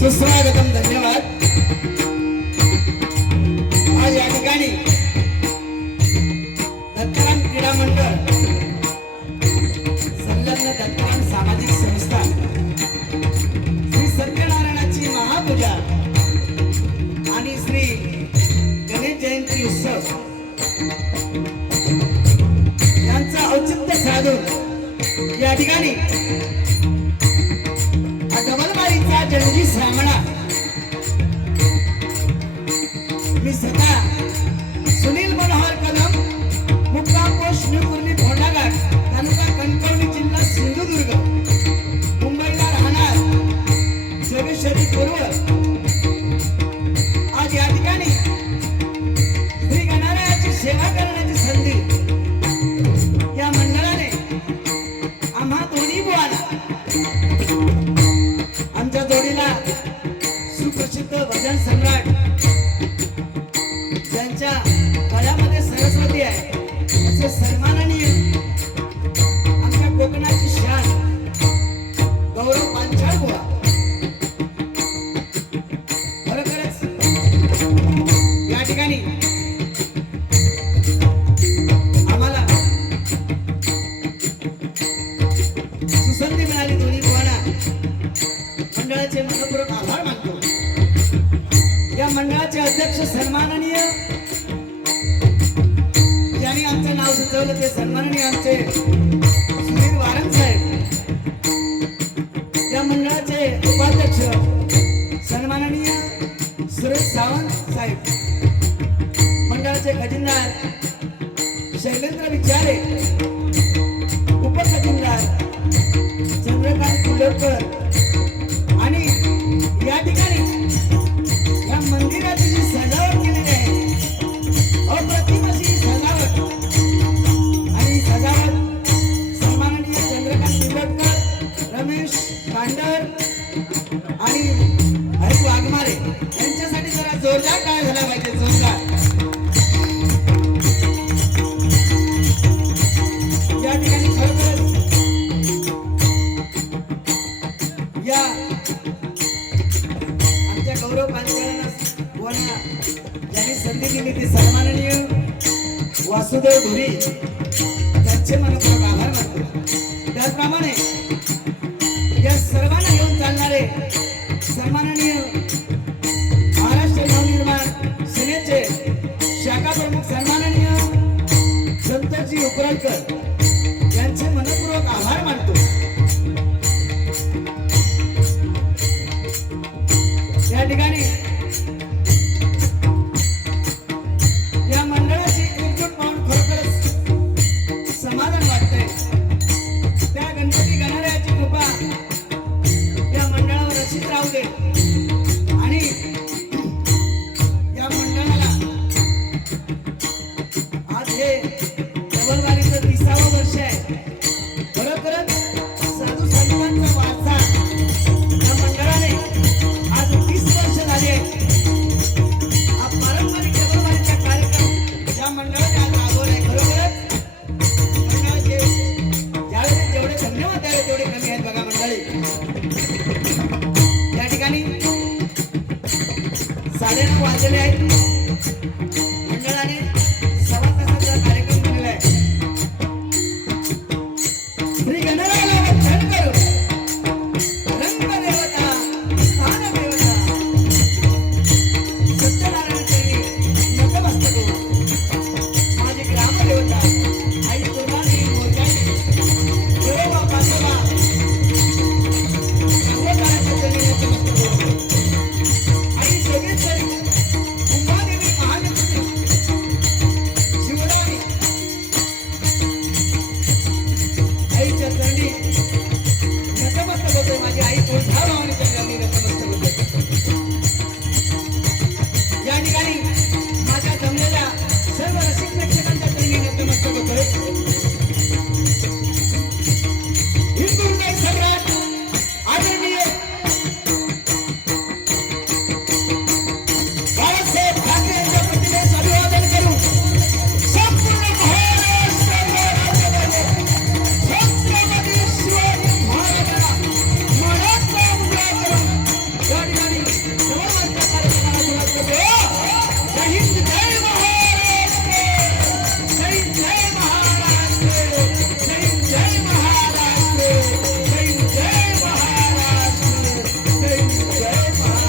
सुस्वागतम, धन्यवाद। आज या ठिकाणी दत्तराम क्रीडा मंडळ संलग्न दत्तराम सामाजिक संस्था श्री सत्यनारायणाची महापूजा आणि श्री गणेश जयंती उत्सव यांचा औचित्य साधून या ठिकाणी जनजी श्रामणा मी स्वतः सुनील मनोहर कदम, मुक्काम पोस्ट न्यू कुर्ली फोंडाघाट, तालुका कणकवली, जिल्हा सिंधुदुर्ग, मुंबईला राहणार जगेश्वरी पूर्व। आज या ठिकाणी श्री गणरायाची सेवा करण्याची संधी या मंडळाने आम्हा दोन्ही बुवाला, आमच्या जोडीला सुप्रसिद्ध भजन सम्राट ज्यांच्या गळ्यामध्ये सरस्वती आहे असे सन्माननीय आमच्या कोकणाची शान गौरव पांचाळ बुवा, खरोखरच या ठिकाणी आम्हाला सुसंधी मिळाली। दोन्ही बुवांना मंडळाचे मनपूर्वक आभार मानतो। या मंडळाचे अध्यक्ष सन्माननीय ज्यांनी आमचं नाव सुचवलं ते सन्माननीय आमचे सुनील वारंग साहेब, या मंडळाचे उपाध्यक्ष सन्माननीय सुरेश सावंत साहेब, मंडळाचे खजिनदार शैलेंद्र विचारे, उपखजिनदार चंद्रकांत कुलरकर आणि या ठिकाणी या मंदिराची जी सजावट केलेली आहे, अप्रतिम अशी सजावट, आणि ही सजावट सन्माननीय चंद्रकांत कुलरकर, रमेश कांडर आणि हरी वाघमारे यांच्यासाठी जरा जोरदार काय झाला पाहिजे, जोरदार। या ठिकाणी खरोखरच या आमच्या गौरव पांचाळांना ज्यांनी संधी दिली ती सन्माननीय वासुदेव धुरी, त्यांचे मनपूर्वक आभार मानतो। त्याचप्रमाणे या सर्वांना घेऊन चालणारे सन्माननीय महाराष्ट्र नवनिर्माण सेनेचे शाखा प्रमुख सन्माननीय संतोषजी उपरळकर, हे डबलवारीचं 30वं वर्ष आहे. खरोखरच साधू संतांचा वारसा या मंडळाने आज 30 वर्ष झाले. हा पारंपरिक डबलवारीचा कार्यक्रम या मंडळाने आज राबवलाय. खरोखरच मंडळाचे ज्यावेळेस जेवढे धन्यवाद द्यावे तेवढे कमी आहेत बघा मंडळी. या ठिकाणी 9:30 वाजले आहेत. मंडळाने 1.25 तासाचा कार्यक्रम केलेला आहे. श्री गणरायाला वंदन करू. रंगदेवता, स्थानदेवता, सत्यनारायण चरणी नतमस्तक होऊ. माझी ग्रामदेवता आई तुर्बानी मोरजाई देवोबा पांडवा सर्वकाळाच्या चरणी नतमस्तक होऊ. आई जोगेश्वरी उमादेवी महालक्ष्मी शिवराणी आईच्या चरणी नतमस्तक होतोय. माझी आई तुळजाभवानीच्या चरणी नतमस्तक होते. या ठिकाणी माझ्या जमलेल्या सर्व रसिक प्रेक्षकांच्या चरणी नतमस्तक होतोय. हिंदू हृदय सम्राट आदरणीय बाळासाहेब ठाकरे यांच्या प्रतिमेस अभिवादन करू. संपूर्ण महाराष्ट्राला राज्यामध्ये छत्रपती शिवाजी महाराजांना मानाचा उजाळा करून या ठिकाणी समाजाच्या कार्यक्रमाला सुरुवात करतो. जय हिंद, जय महाराष्ट्र. जय हिंद, जय महाराष्ट्र. जय हिंद, जय महाराष्ट्र. जय हिंद, जय महाराष्ट्र. जय हिंद, जय महाराष्ट्र.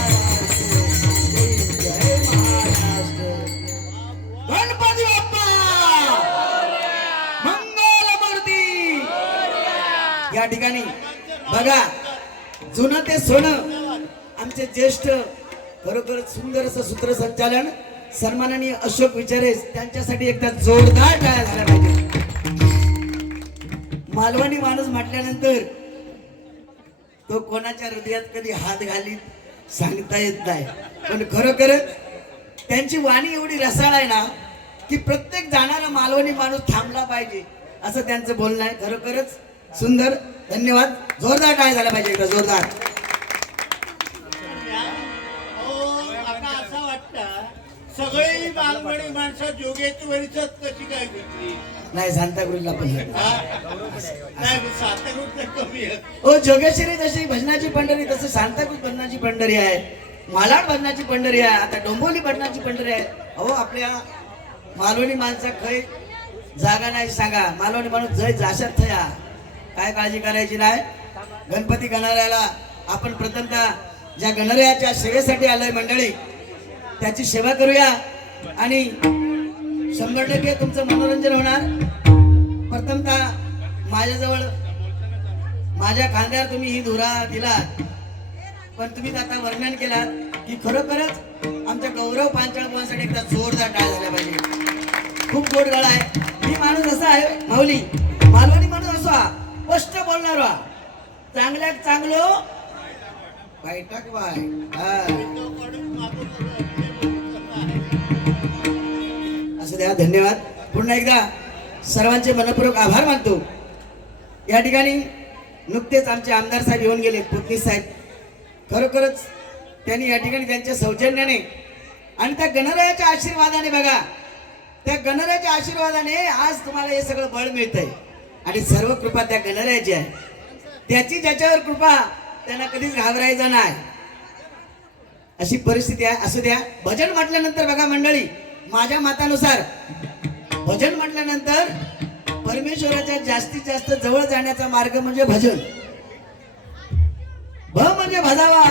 जय हिंद, जय महाराष्ट्र. गणपती बाप्पा मंगलमूर्ती. या ठिकाणी बघा जुनं ते सोनं आमचे ज्येष्ठ खरोखर सुंदर असं सूत्रसंचालन सन्माननीय अशोक विचारे त्यांच्यासाठी एकदा जोरदार टाळ्या झाल्या पाहिजे. मालवणी माणूस म्हटल्यानंतर तो कोणाच्या हृदयात कधी हात घालीत सांगता येत नाही, पण खरोखरच त्यांची वाणी एवढी रसाळ आहे ना की प्रत्येक जाणारा मालवणी माणूस थांबला पाहिजे असं त्यांचं बोलणं आहे. खरोखरच सुंदर. धन्यवाद. जोरदार टाळ्या झाल्या पाहिजे एकदा जोरदार. आता असं वाटतं सगळी मालवणी माणसं जोगेची वरीचच कशी काय घेतली. नाही सांताक्रूजला पण नाही सातारा कमी आहे. ओ जोगेश्वरी जशी भजनाची पंढरी तसं सांताक्रूज भजनाची पंढरी आहे, मालाड भजनाची पंढरी आहे, आता डोंबिवली भजनाची पंढरी आहे. अहो आपल्या मालवणी माणसा खय जागा नाही सांगा. मालवणी माणूस जय जाशात थया काय काळजी करायची नाही. गणपती गणरायाला आपण प्रथमतः ज्या गणरायाच्या सेवेसाठी आलोय मंडळी त्याची सेवा करूया आणि 100% तुमचं मनोरंजन होणार. प्रथमतः माझ्याजवळ माझ्या खांद्यावर तुम्ही ही धुरा दिला, पण तुम्ही आता वर्णन केलात की खरोखरच आमच्या गौरव पांचाळपणासाठी एकदा जोरदार टाळ झाला पाहिजे. खूप गोड गळा आहे. मी माणूस असा आहे माऊली, मालवणी माणूस असा स्पष्ट बोलणार वा, चांगल्यात चांगलो बैठक बाय. असं द्या. धन्यवाद. पुन्हा एकदा सर्वांचे मनपूर्वक आभार मानतो. या ठिकाणी नुकतेच आमचे आमदार साहेब येऊन गेले, पुतणी साहेब. खरोखरच त्यांनी या ठिकाणी त्यांच्या सौजन्याने आणि त्या गणरायाच्या आशीर्वादाने बघा, त्या गणरायाच्या आशीर्वादाने आज तुम्हाला हे सगळं बळ मिळतंय आणि सर्व कृपा त्या गणरायाची आहे. त्याची ज्याच्यावर कृपा त्यांना कधीच घाबरायचं नाही अशी परिस्थिती आहे. असू द्या. भजन म्हटल्यानंतर बघा मंडळी, माझ्या मतानुसार भजन म्हटल्यानंतर परमेश्वराच्या जास्तीत जास्त जवळ जाण्याचा मार्ग म्हणजे भजन. भ म्हणजे भजावा,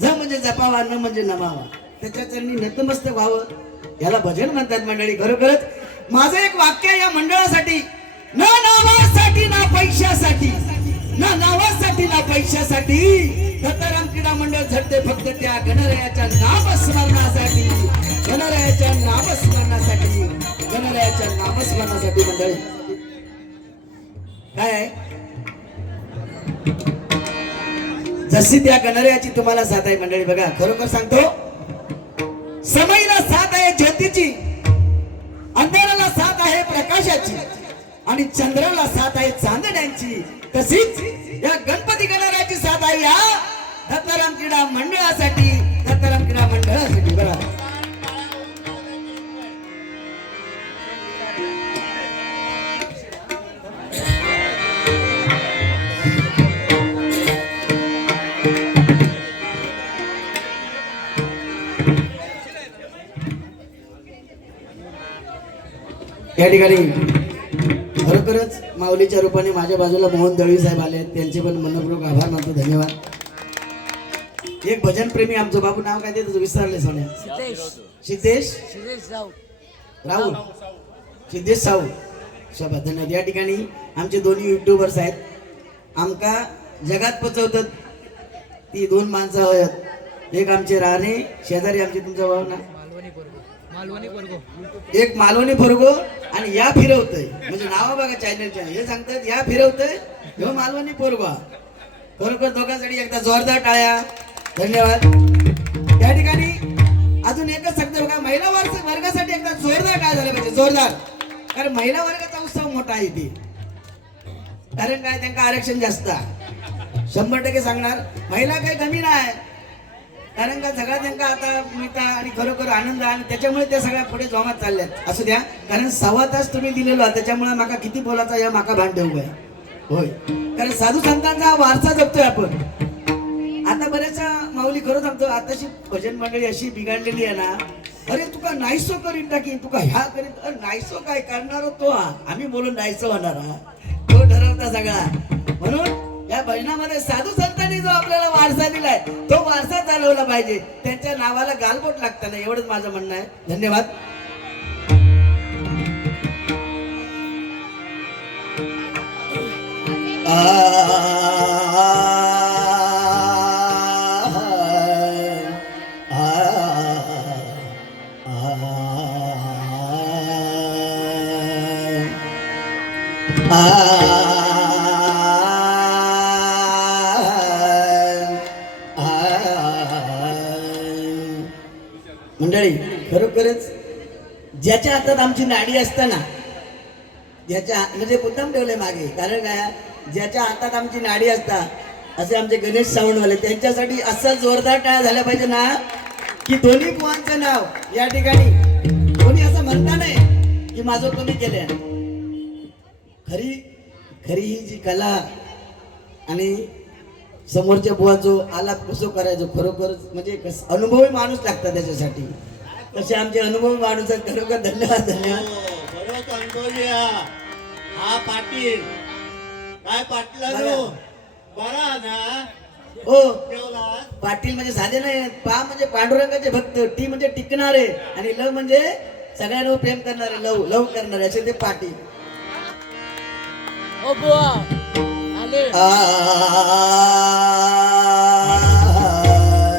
ज म्हणजे जपावा, न म्हणजे नमावा. त्याच्या चरणी नतमस्तक व्हावं याला भजन म्हणतात मंडळी. खरोखरच माझं एक वाक्य या मंडळासाठी, न नावासाठी ना पैशासाठी, ना नावासाठी ना पैशासाठी दत्ताराम क्रीडा मंडळ झटते फक्त त्या गणरायाच्या नामस्मरणासाठी, गणरायाच्या नामस्मरणासाठी, गणरायाच्या नामस्मरणासाठी. मंडळी काय आहे, जशी त्या गणरायाची तुम्हाला साथ आहे मंडळी. बघा खरोखर सांगतो, समईला साथ आहे ज्योतीची, अंधाराला आकाशाची आणि चंद्राला साथ आहे चांदण्यांची, तशीच या गणपती गणरायाची साथ आहे या दत्ताराम क्रीडा मंडळासाठी. दत्ताराम क्रीडा मंडळासाठी बरा या ठिकाणी खरोखरच माऊलीच्या रूपाने माझ्या बाजूला मोहन दळवी साहेब आले, त्यांचे पण मनपूर्वक आभार मानतो, धन्यवाद. एक भजन प्रेमी आमचं बाबू नाव काय ते तुझं विसरले सोन्या, सिद्धेश राहुल, सिद्धेश साऊ सोबत धन्यवाद. या ठिकाणी आमचे दोन्ही युट्यूबर्स आहेत, आमका जगात पोचवतात ती दोन माणसं आहेत. एक आमचे राणे शेजारी आमचे तुमचा भाऊ ना एक मालवणी फरगो आणि या फिरवतय म्हणजे नाव बघा चॅनलच्या हे सांगतात या फिरवतय ह्यो मालवणी पोरगो. खरोखर दोघांसाठी एकदा जोरदार टाळ्या, धन्यवाद. त्या ठिकाणी अजून एकच सांगतो बघा, महिला वर्गासाठी एकदा जोरदार टाळ्या झाल्या पाहिजे, जोरदार. कारण महिला वर्गाचा उत्सव मोठा आहे ती, कारण काय त्यांना आरक्षण जास्त 100% सांगणार. महिला काही कमी नाही, कारण का सगळ्या त्यांना आता मिळता आणि खरोखर आनंद आणि त्याच्यामुळे त्या सगळ्या पुढे जोमात चालल्यात. असू द्या, कारण 1.25 तास तुम्ही दिलेलो त्याच्यामुळे माका किती बोलायचा या माका भान ठेवू आहे होय. कारण साधू संतांचा वारसा जपतोय आपण. आता बऱ्याचशा माऊली खरं सांगतो, आताशी भजन मंडळी अशी बिघडलेली आहे ना, अरे तुका नाहीसो करीन टाकी, तुका ह्या करीन. अरे नाहीसो काय करणार तो आम्ही बोलून नाहीसो होणार तो ठरवता सगळा. म्हणून या भजनामध्ये साधू संतांनी जो आपल्याला वारसा दिलाय तो वारसा चालवला पाहिजे, त्यांच्या नावाला गालबोट लागतं नाही, एवढंच माझं म्हणणं आहे. धन्यवाद. मंडळी खरोखरच ज्याच्या हातात आमची नाडी असताना, ज्याच्या म्हणजे मुद्दाम ठेवले मागे, कारण काय ज्याच्या हातात आमची नाडी असता असे आमचे गणेश सावंतवाले, त्यांच्यासाठी असं जोरदार टाळ्या झाल्या पाहिजे ना की दोन्ही बुवांचं नाव या ठिकाणी कोणी असं म्हणता नाही की माझं कमी केलंय. खरी खरी ही जी कला आणि समोरच्या बुवा जो आलाप कसो करायचो, खरोखर म्हणजे अनुभवी माणूस लागतात त्याच्यासाठी. तसे आमचे अनुभवी माणूस आहेत, खरोखर धन्यवाद. धन्यवाद. बरोबर अंगोलिया हा पाटील काय पाटला बरा ना हो, ठेवला. पाटील म्हणजे साधे नाही, पा म्हणजे पांडुरंगाचे भक्त, टी म्हणजे टिकणारे आणि ल म्हणजे सगळ्यांवर प्रेम करणारे, लव लव करणारे, असे ते पाटील.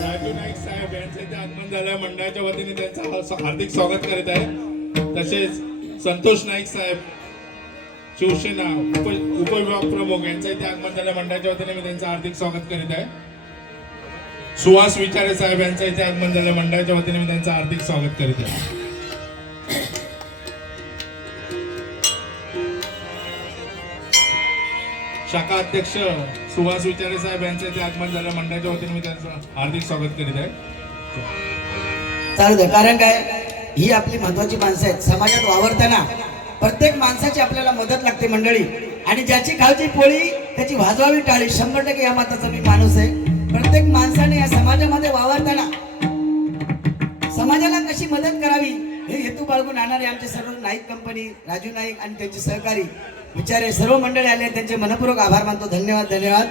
राजू नाईक साहेब यांचे ते आगमन झाल्या मंडळाच्या वतीने त्यांचं हार्दिक स्वागत करीत आहे. तसेच संतोष नाईक साहेब शिवसेना उपविभाग प्रमुख यांचं ते आगमन झाल्या मंडळाच्या वतीने मी त्यांचं हार्दिक स्वागत करीत आहे. सुहास विचारे साहेब यांचं इथे आगमन झाल्या मंडळाच्या वतीने मी त्यांचं हार्दिक स्वागत करीत आहे. शाखा अध्यक्ष सुहास विचारे साहेब यांचे ते आगमन झाल्या मंडळाच्या वतीने मी त्यांचं हार्दिक स्वागत करीत आहे. चालू द्या, कारण काय ही आपली महत्वाची माणसं आहेत. समाजात वावरताना प्रत्येक माणसाची आपल्याला मदत लागते मंडळी, आणि ज्याची खावची पोळी त्याची वाजवावी टाळी. 100% या मताचा मी माणूस आहे. प्रत्येक माणसाने या समाजामध्ये वावरताना समाजाला कशी मदत करावी हे हेतू बाळगून आणणारे आमचे सर्व नाईक कंपनी, राजू नाईक आणि त्यांचे सहकारी विचारे सर्व मंडळी आले, त्यांचे मनपूर्वक आभार मानतो. धन्यवाद. धन्यवाद.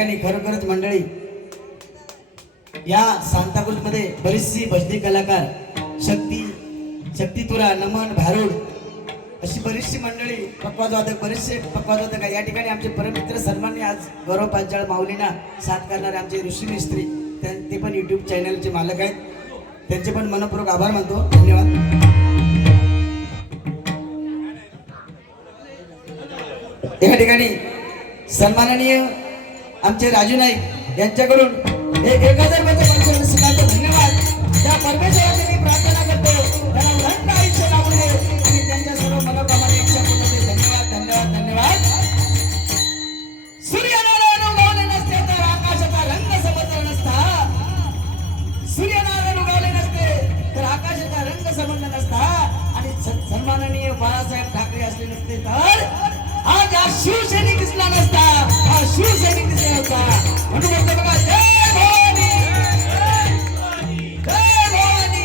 ठिकाणी खरोखरच मंडळी या सांताक्रूजमध्ये बरीचशी भजनी कलाकार शक्ती तुरा, नमन, भारूड अशी बरीचशी मंडळी, पक्वाजवादक, बरेचसे पक्वाजवादक आहे. या ठिकाणी आमचे परममित्र सन्माननीय आज गौरव पांचाळ माऊलींना साथ करणारे आमचे ऋषी मिस्त्री, ते पण युट्यूब चॅनलचे मालक आहेत. त्यांचे पण मनपूर्वक आभार मानतो. धन्यवाद. या ठिकाणी सन्माननीय आमचे राजू नाईक यांच्याकडून 1000 रुपये स्वीकारतो. धन्यवाद. त्या परमेश्वराची मी प्रार्थना करतो त्यांना उदंड आयुष्य लावू दे आणि त्यांच्या सर्व मनोकामना इच्छा पूर्ण दे. धन्यवाद, धन्यवाद, धन्यवाद. सूर्यनारायण उगवले नसते तर आकाशाचा रंग समजला नसता. सूर्यनारायण उगवले नसते तर आकाशाचा रंग समजला नसता आणि सन्माननीय बाळासाहेब ठाकरे असले नसते तर आज हा शिवसैनिक दिसला नसता. हा शिवसैनिक दिसला नसता. म्हणून म्हणतो बघा, जय भवानी, जय भवानी.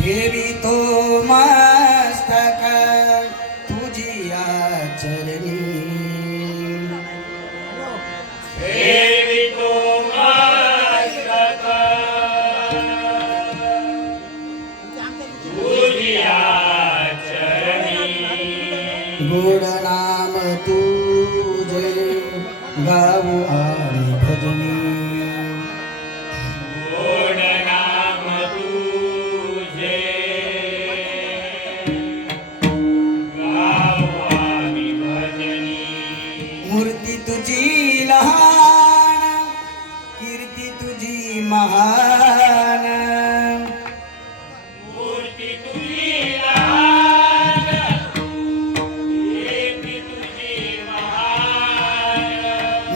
ठेवितो मस्तक तुझिया चरणी, ठेवितो मस्तक तुझिया चरणी. गोड नाम तुझे गाऊ आणि भजनी. गोड नाम तुझे गाऊ आम्ही भजनी. मूर्ती तुझी लहान, कीर्ती तुझी महान. मूर्ती तुझी लहान, कीर्ती तुझी महान.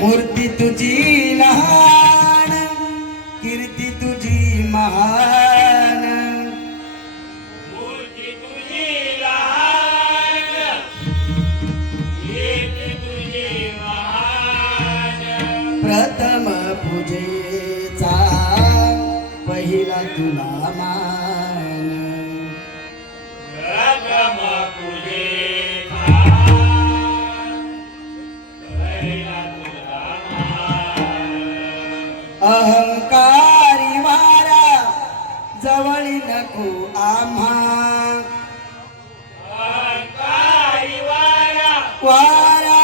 मूर्ती तुझी लहान, कीर्ती तुझी महान. मूर्ती तुझी लहान, कीर्ती तुझी महान. प्रथम पूजेचा पहिला तुला मान. प्रथम पूजेचा पहिला तुला मान. अहंकारी वारा जवळी नको आम्हा. अहंकारी वारा वारा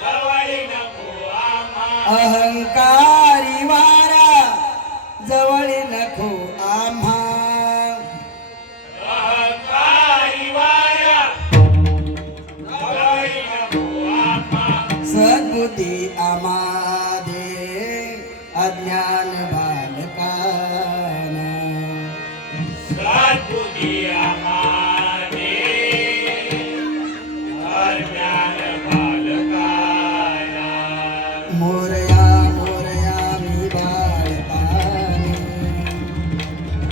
जवळ नको आम्हा. अहंकारी वारा जवळी नको आम्हा. अहंकारी वारा जवळ नको आम्हा. सद्बुद्धी आम्हा दे अज्ञान बालकान. सद्बुद्धी आम्हा दे अज्ञान बालकाला. मोरया मोरया मी बाळकाने.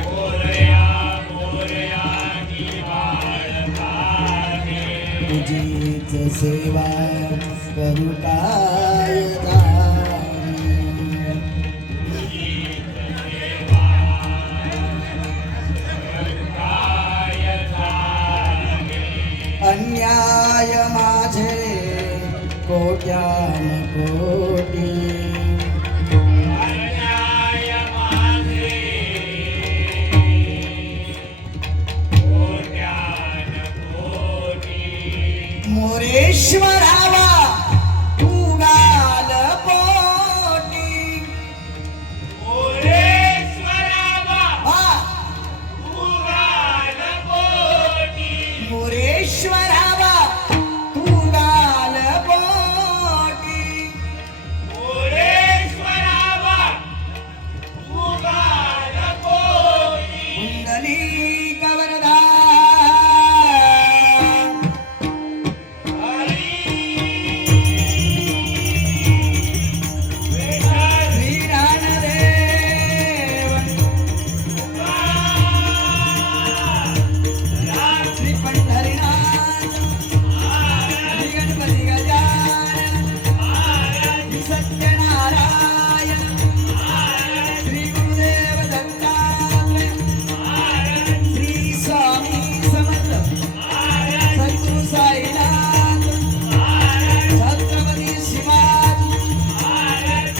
मोरया मोरया नी बाळकाने. तुझीच सेवा करू काय जाणे. काय झाले. अन्याय माझे कोट्यान कोटी. अन्याय माझे कोट्यान मोरेश्वरावा उगाल पोटी मोरेश्वरावा उगाल पोटी कुंडली कवरदा श्री पंढरीनाथ श्री गणपती गजानन श्री सत्यनारायण श्री गुरुदेव दत्तात्रय श्री स्वामी समर्थ सद्गुरु साईनाथ छत्रपती शिवाजी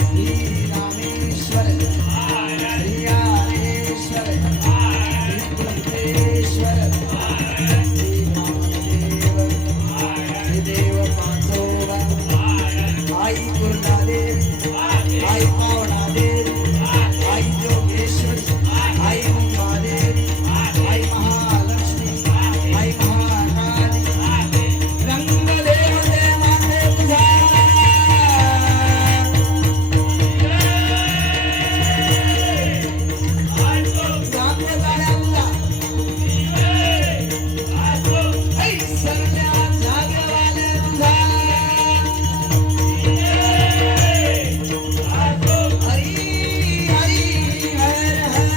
श्री रामेश्वर श्री हरेश्वर श्री कुलदेश्वर देव पाचोबा आई गुरुनादेव आई पावनादेव आई जोगेश्वरी आई मुंबादेव आई महालक्ष्मी आई महाकाली रंगदेव देवाने तुझा रामने जाण्या तुझा ऐ सगळ्या जागेवाले तुझा हरी हरी हर हर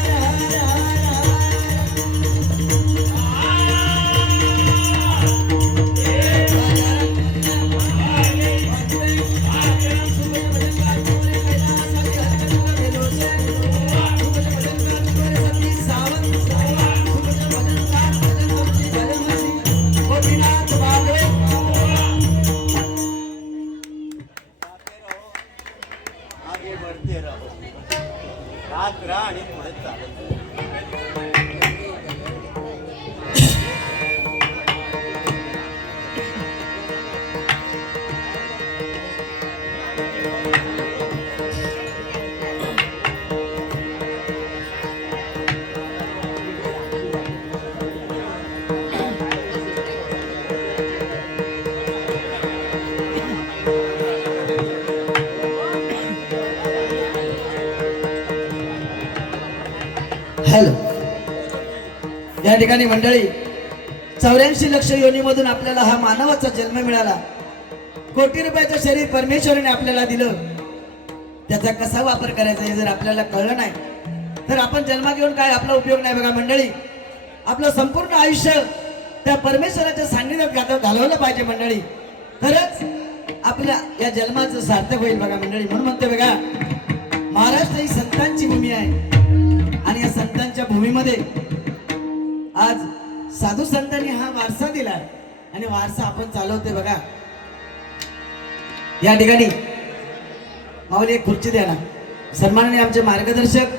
गोपीनाथ बाबे आगे बढ़ते रहो रात राह आणि पुढे चालत राहा. हॅलो या ठिकाणी मंडळी 84 लक्ष योनीमधून आपल्याला हा मानवाचा जन्म मिळाला. कोटी रुपयाचं शरीर परमेश्वराने आपल्याला दिलं. त्याचा कसा वापर करायचा हे जर आपल्याला कळलं नाही तर आपण जन्म घेऊन काय आपला उपयोग नाही. बघा मंडळी, आपलं संपूर्ण आयुष्य त्या परमेश्वराच्या सान्निध्यात घालवलं पाहिजे मंडळी. खरंच आपल्या या जन्माचं सार्थक होईल. बघा मंडळी, म्हणून म्हणते बघा, महाराष्ट्र ही संतांची भूमी आहे आणि या संतांच्या भूमीमध्ये आज साधू संतांनी हा वारसा दिलाय आणि वारसा आपण चालवतोय. बघा या ठिकाणी माऊली एक खुर्ची द्या ना. सन्माननीय आमचे मार्गदर्शक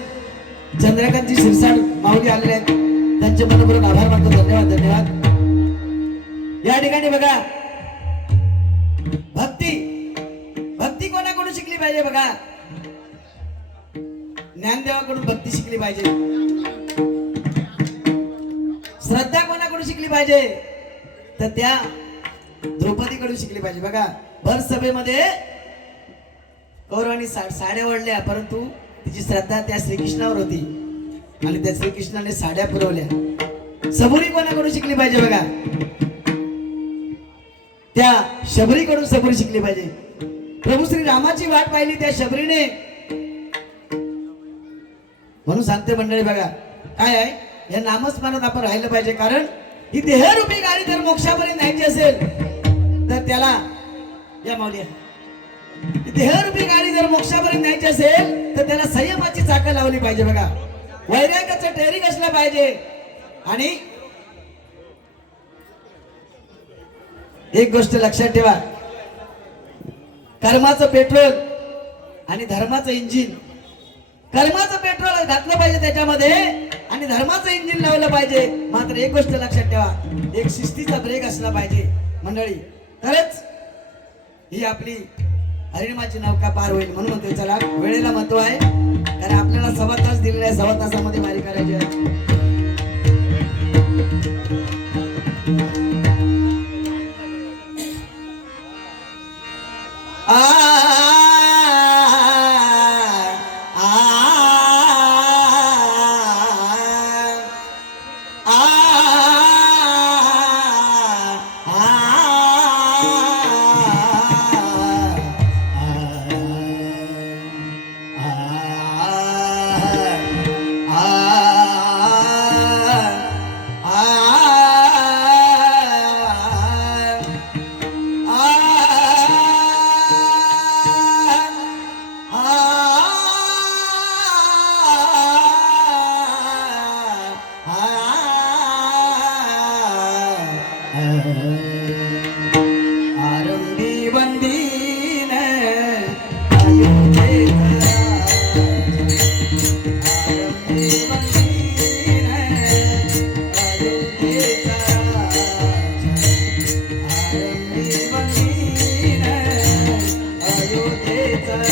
चंद्रकांतजी शिरसाट माऊली आलेले आहेत, त्यांचे मनपूर्वक आभार मानतो. धन्यवाद धन्यवाद. या ठिकाणी बघा, भक्ती कोणाकडून शिकली पाहिजे? बघा, ज्ञानदेवाकडून भक्ती शिकली पाहिजे. श्रद्धा कोणाकडून शिकली पाहिजे? तर त्या द्रौपदीकडून शिकली पाहिजे. बघा, भर सभेमध्ये कौरवांनी साड्या ओढल्या, परंतु तिची श्रद्धा त्या श्रीकृष्णावर होती आणि त्या श्रीकृष्णाने साड्या पुरवल्या. सबुरी कोणाकडून शिकली पाहिजे? बघा, त्या शबरीकडून सबुरी शिकली पाहिजे. प्रभू श्री रामाची वाट पाहिली त्या शबरीने. म्हणून सांगते मंडळी, बघा काय आहे, या नामस्मरणात आपण राहिलं पाहिजे. कारण ही देहरूपी गाडी जर मोक्षापर्यंत न्यायची असेल तर त्याला या माऊली, देहरूपी गाडी जर मोक्षापर्यंत न्यायची असेल तर त्याला संयमाची चाकं लावली पाहिजे. बघा, वैराग्याचं टेरिंग असलं पाहिजे. आणि एक गोष्ट लक्षात ठेवा, कर्माचं पेट्रोल आणि धर्माचं इंजिन. कर्माचं पेट्रोल घातलं पाहिजे त्याच्यामध्ये आणि धर्माचं इंजिन लावलं पाहिजे. मात्र एक गोष्ट लक्षात ठेवा, एक शिस्तीचा ब्रेक असला पाहिजे मंडळी. तरच ही आपली हरिणामाची नौका पार होईल. म्हणून म्हणतोय चला वेळेला महत्व आहे, कारण आपल्याला 1.25 तास दिलेला आहे. 1.25 तासामध्ये वारी करायची आहे. आरंभी वंदीन अयोध्येचा, आरंभी वंदीन अयोध्येचा, आरंभी वंदीन अयोध्येचा.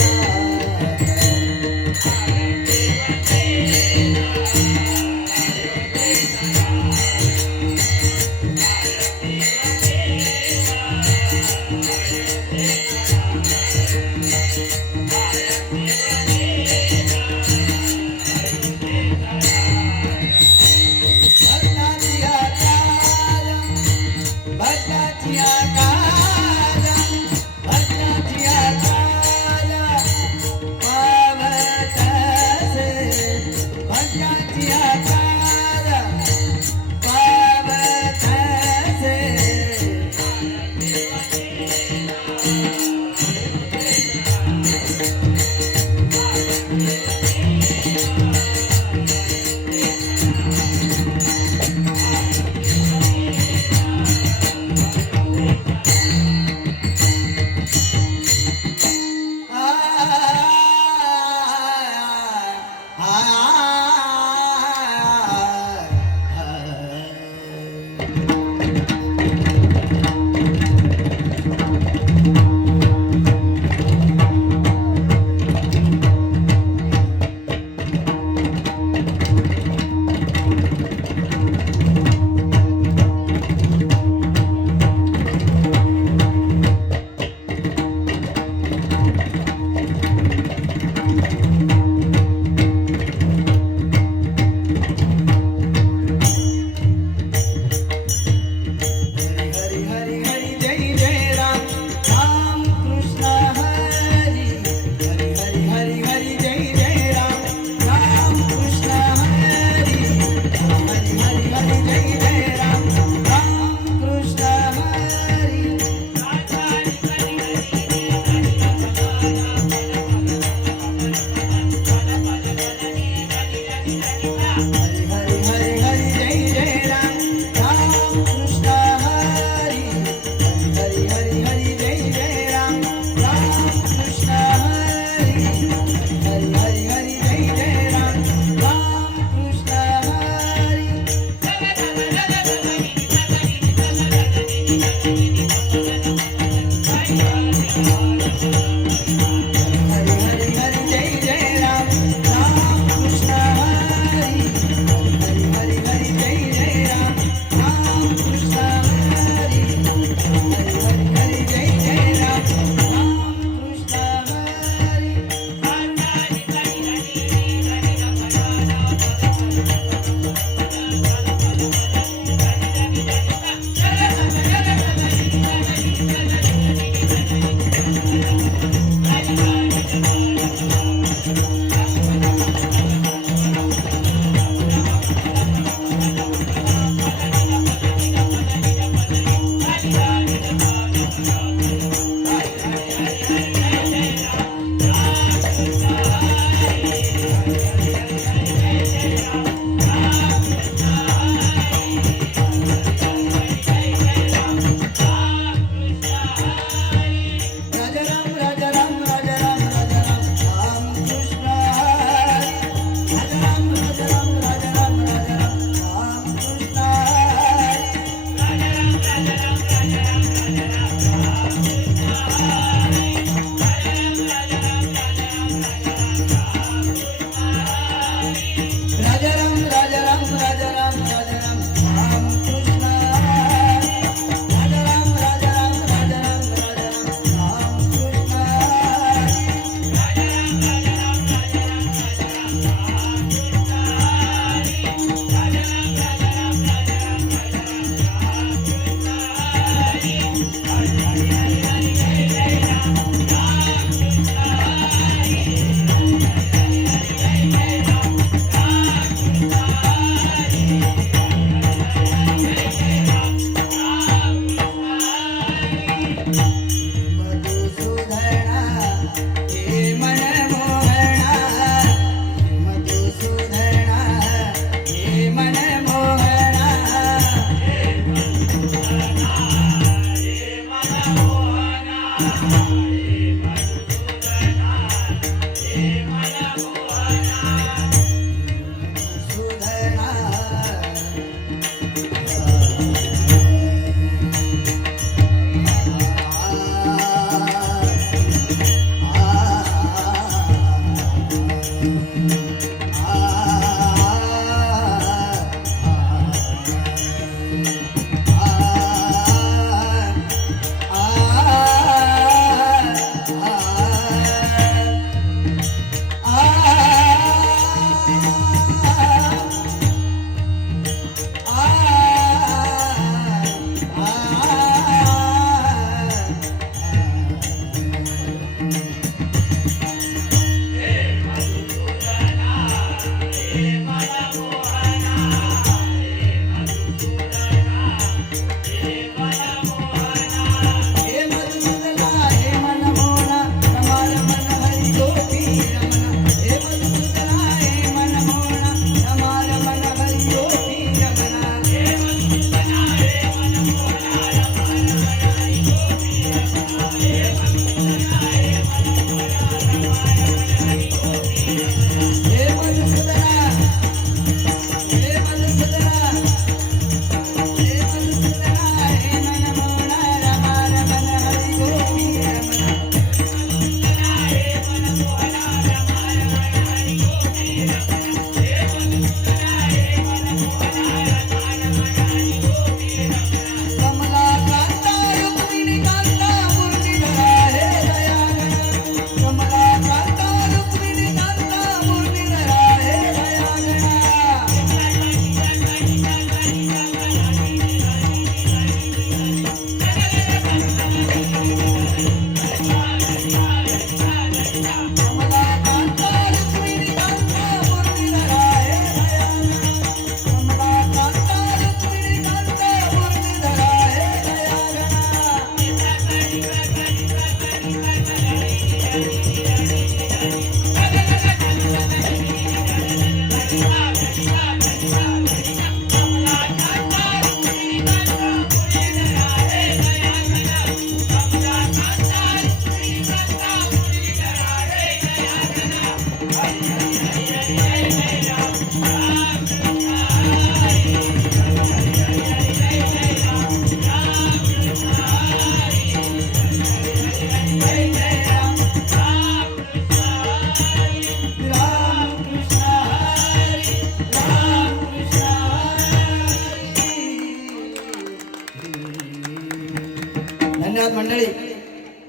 धन्यवाद मंडळी.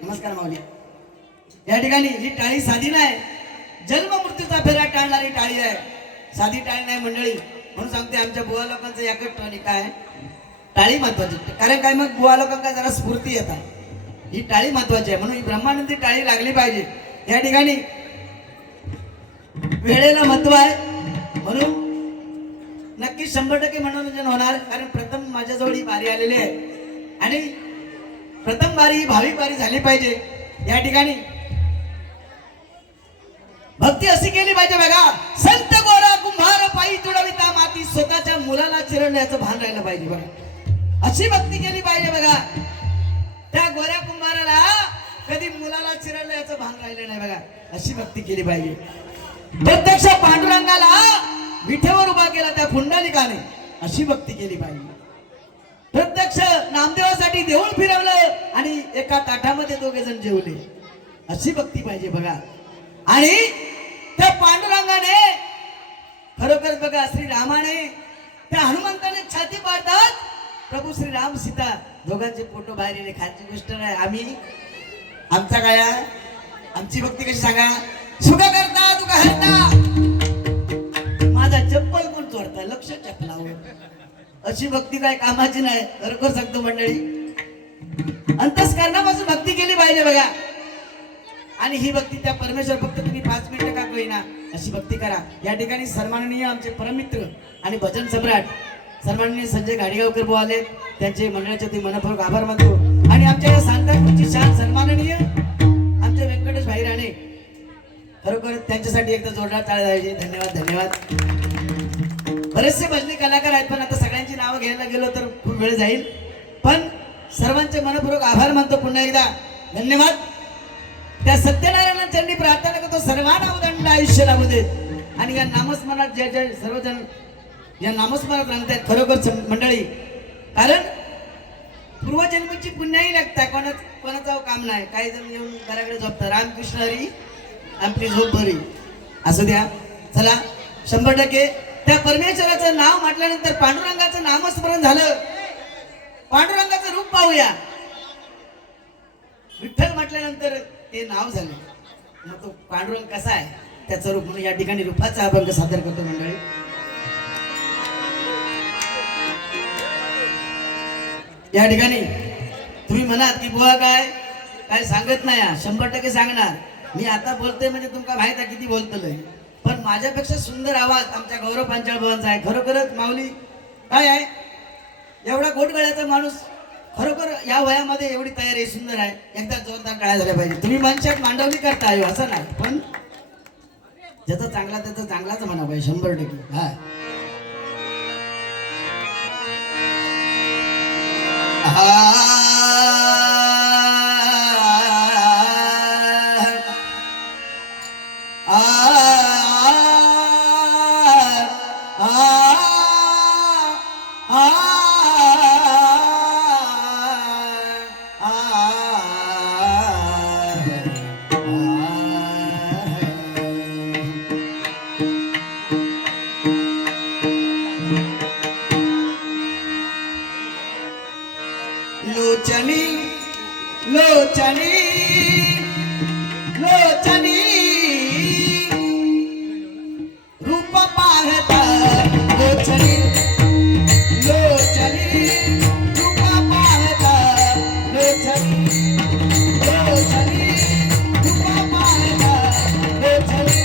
नमस्कार माऊली. या ठिकाणी ही टाळी साधी नाही, जन्म मृत्यूचा फेरा टाळणारी टाळी आहे. साधी टाळी नाही मंडळी. म्हणून सांगते आमच्या बुवा लोकांचं एकच टॉनिक आहे, टाळी महत्वाची. कारण काय मग बुवा लोकांना जरा स्फूर्ती येतात. ही टाळी महत्वाची आहे म्हणून ही ब्रह्मानंदी टाळी लागली पाहिजे. या ठिकाणी वेळेला महत्व आहे म्हणून नक्की 100% मनोरंजन होणार. कारण प्रथम माझ्याजवळ ही बारी आलेली आहे आणि प्रथम बारी ही भाविक बारी झाली पाहिजे. या ठिकाणी भक्ती अशी केली पाहिजे बघा. संत गोरा कुंभार पायी तुडविता माती, स्वतःच्या मुलाला चिरडण्याचं भान राहिलं पाहिजे बघा. अशी भक्ती केली पाहिजे बघा. त्या गोऱ्या कुंभाराला कधी मुलाला चिरडण्याचं भान राहिलं नाही बघा. अशी भक्ती केली पाहिजे. प्रत्यक्ष पांडुरंगाला विठेवर उभा केला त्या पुंडलिकाने, अशी भक्ती केली पाहिजे. प्रत्यक्ष नामदेवासाठी देऊळ फिरवलं आणि एका ताटामध्ये दोघे जण जेवले, अशी भक्ती पाहिजे बघा. आणि त्या पांडुरंगाने खरोखर बघा, श्रीरामाने त्या हनुमंताने छाती पाडतात. प्रभू श्रीराम सीता दोघांचे फोटो बाहेर येणे खालची गोष्ट नाही. आम्ही आमचा काय आमची भक्ती कशी सांगा. सुख करता तुका हरता, माझा चप्पल कोण चोरता, लक्ष चपलावर. अशी भक्ती काय कामाची नाही. खरोखर सांगतो मंडळी, अंतस्करणापासून भक्ती केली पाहिजे बघा. आणि ही भक्ती त्या परमेश्वर फक्त तुम्ही 5 मिनिटं का होईना अशी भक्ती करा. या ठिकाणी सन्माननीय आमचे परममित्र आणि भजन सम्राट सन्माननीय संजय गाडीगावकर भाऊ आले, त्यांचे मंडळाचे ते मनपूर्वक आभार मानतो. आणि आमच्या या सांताक्रूजची शान सन्माननीय आमचे व्यंकटेश भाई राणे, खरोखर त्यांच्यासाठी एकदा जोरदार टाळ्या द्यायचे. धन्यवाद धन्यवाद. बरेचसे भजनी कलाकार आहेत पण आता सगळ्यांची नावं घ्यायला गेलो तर खूप वेळ जाईल. पण सर्वांचे मनपूर्वक आभार मानतो पुन्हा एकदा. धन्यवाद. त्या सत्यनारायण चरणी प्रार्थना करतो सर्वांना उदंड आयुष्य लाभू दे. आणि या नामस्मरणात जे जे सर्वजण या नामस्मरणात रंगतायत खरोखर मंडळी, कारण पूर्वजन्मीची पुण्याही लागतात. कोणाचं काम नाही. काही जण येऊन घराकडे झोपतात. रामकृष्ण हरी आपली झोप भरी असू द्या. चला 100% त्या परमेश्वराचं नाव म्हटल्यानंतर पांडुरंगाचं नामस्मरण झालं. पांडुरंगाचं रूप पाहूया. विठ्ठल म्हटल्यानंतर ते नाव झालं. मग तो पांडुरंग कसा आहे त्याचं रूप, म्हणून या ठिकाणी रूपाचा अभंग सादर करतो मंडळी. या ठिकाणी तुम्ही म्हणाल की बुवा काय सांगत नाही. 100% सांगणार. मी आता बोलतोय म्हणजे तुमका माहित आहे किती बोलतोय, पण माझ्यापेक्षा सुंदर आवाज आमच्या गौरव पांचाळ भावांचा आहे. खरोखरच माऊली काय आहे, एवढा गोटगळ्याचा माणूस खरोखर या वयामध्ये एवढी तयारी सुंदर आहे. एकदा जोरदार टाळ्या झाल्या पाहिजे. तुम्ही माणसात मांडवली करताय असं नाही, पण ज्याचा चांगला त्याचा चांगलाच म्हणा पाहिजे 100%. हा लोचनी लोचनी लोचनी रूप पाहता लोचनी लोचनी रूप पाहता लोचनी लोचनी रूप पाहता लोचनी.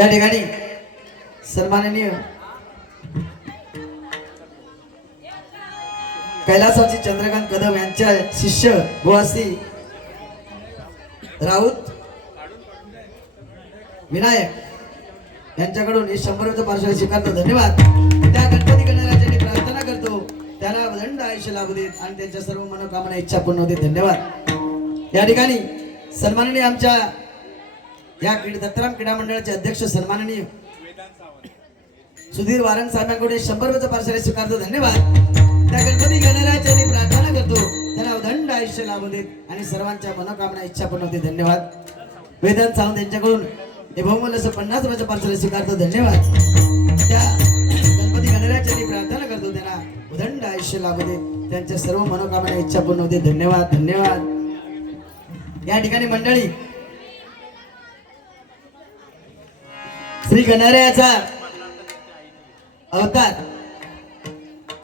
या ठिकाणी सन्माननीय कैलासवासी चंद्रकांत कदम यांच्या शिष्य बुवासी राऊत विनायक यांच्याकडून हे 100 पार्सल स्वीकारतो. धन्यवाद. त्या गणपती गणराजाने प्रार्थना करतो त्याला दंड आयुष्य लाभू देत आणि त्यांच्या सर्व मनोकामना इच्छा पूर्ण होते. धन्यवाद. या ठिकाणी सन्माननीय आमच्या या दत्तराम क्रीडा मंडळाचे अध्यक्ष सन्माननीय सुधीर वारंग साहेबांकडे 100 पार्सल स्वीकारतो. धन्यवाद. त्या गणपती गणराजाने प्रार्थना करतो त्याला दंड आयुष्य लाभू देत आणि सर्वांच्या मनोकामना इच्छा पूर्ण होते. धन्यवाद. वेदांत सावंत यांच्याकडून हे बहुमूल्य असं 50 पार्सल स्वीकारतो. धन्यवाद. त्या गणपती गणराजाने प्रार्थना करतो त्यांना उदंड आयुष्य लाभू देत त्यांच्या सर्व मनोकामना इच्छा पूर्ण होते. धन्यवाद. धन्यवाद. या ठिकाणी मंडळी श्री गणरायाचा अवतार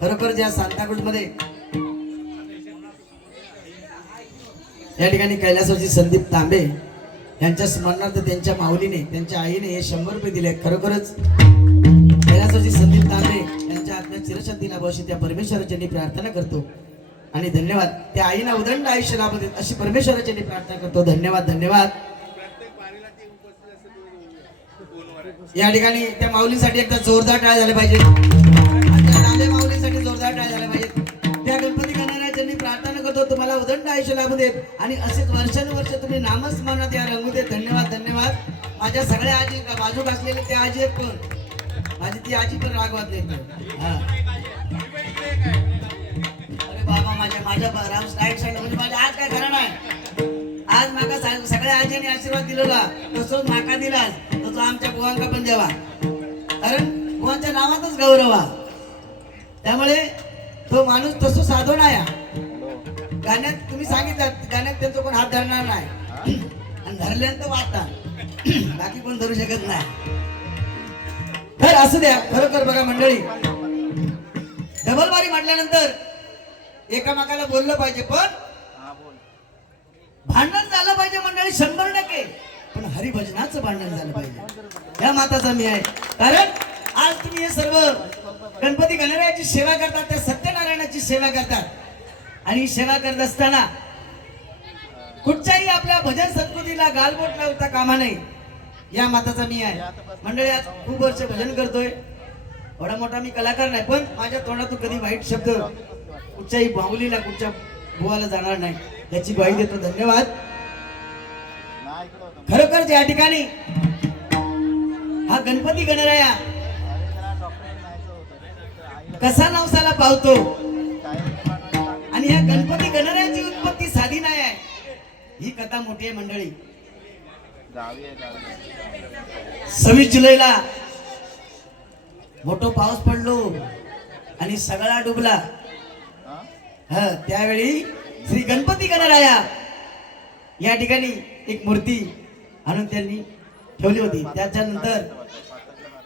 खरोखर ज्या सांताक्रूज मध्ये या ठिकाणी कैलासवासी संदीप तांबे यांच्या स्मरणार्थ त्यांच्या माऊलीने त्यांच्या आईने हे 100 रुपये दिले. खरोखरच कैलासवासी संदीप तांबे यांच्या आत्म्यात चिरशांती लाभो अशी त्या परमेश्वराची मी प्रार्थना करतो आणि धन्यवाद. त्या आईना उदंड आयुष्य लाभू देत अशी परमेश्वराची मी प्रार्थना करतो. धन्यवाद. धन्यवाद. या ठिकाणी त्या माऊलीसाठी एकदा जोरदार टाळ झाले पाहिजे. त्या माऊलीसाठी जोरदार टाळ झाले पाहिजे. त्या गणपती गणराजांनी प्रार्थना करतो तुम्हाला उदंड आयुष्य लाभू देत आणि असेच वर्षानुवर्ष तुम्ही नामस्मरणात या रंगू देत. धन्यवाद. धन्यवाद. माझ्या सगळ्या आजी बाजूक असलेले त्या आजी आहेत कोण माझी ती आजी पण रागवत नाही. अरे बाबा माझ्या राईट साईड म्हणजे माझ्या आज काय खरं नाही. आज माका सगळ्या आजीने आशीर्वाद दिलेला तसंच माका दिला तो आमच्या बुवांका पण द्यावा कारण बुवांच्या नावातच गौरव आहे. त्यामुळे तो माणूस तसं साधो नाही. गाण्यात तुम्ही सांगितलं गाण्यात त्यांचा कोण हात धरणार नाही आणि धरल्यानंतर वाटतात बाकी कोण धरू शकत नाही. तर असू द्या. खरोखर बघा मंडळी डबल बारी म्हटल्यानंतर एकामेकाला बोललं पाहिजे पण भांडण झालं पाहिजे मंडळी 100%. पण हरिभजनाचं भांडण झालं पाहिजे या माताचा मी आहे. कारण आज तुम्ही हे सर्व गणपती गणरायाची सेवा करतात त्या सत्यनारायणाची सेवा करतात आणि ही सेवा करत असताना कुठच्याही आपल्या भजन संस्कृतीला गालबोट लावता कामा नाही या माताचा मी आहे. मंडळी आज खूप वर्ष भजन करतोय. एवढा मोठा मी कलाकार नाही पण माझ्या तोंडातून कधी वाईट शब्द कुठच्याही बाहुलीला कुठच्या बुवाला जाणार नाही याची ग्वाही देतो. धन्यवाद. खरोखर या ठिकाणी हा गणपती गणराया कसा नवसाला पावतो आणि या गणपती गणरायाची उत्पत्ती साधी नाही आहे. ही कथा मोठी आहे मंडळी. 26 जुलैला मोठा पाऊस पडलो आणि सगळा डुबला. त्यावेळी श्री गणपती गणराया या ठिकाणी एक मूर्ती आणून त्यांनी ठेवली होती. त्याच्यानंतर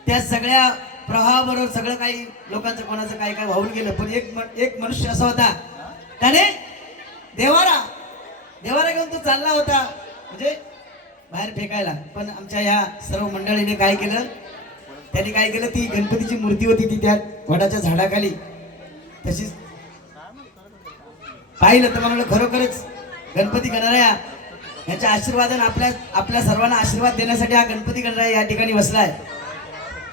त्या सगळ्या प्रवाहाबरोबर सगळं काही लोकांचं कोणाचं काय काय वाहून गेलं पण एक मनुष्य असा होता त्याने देवारा घेऊन तो चालला होता म्हणजे बाहेर फेकायला. पण आमच्या या सर्व मंडळीने काय केलं त्यांनी काय केलं ती गणपतीची मूर्ती होती ती त्या वडाच्या झाडाखाली तशीच पाहिलं तर म्हणलं खरोखरच गणपती गणराया यांच्या आशीर्वादाने आपल्या सर्वांना आशीर्वाद देण्यासाठी हा गणपती गणराया या ठिकाणी बसलाय.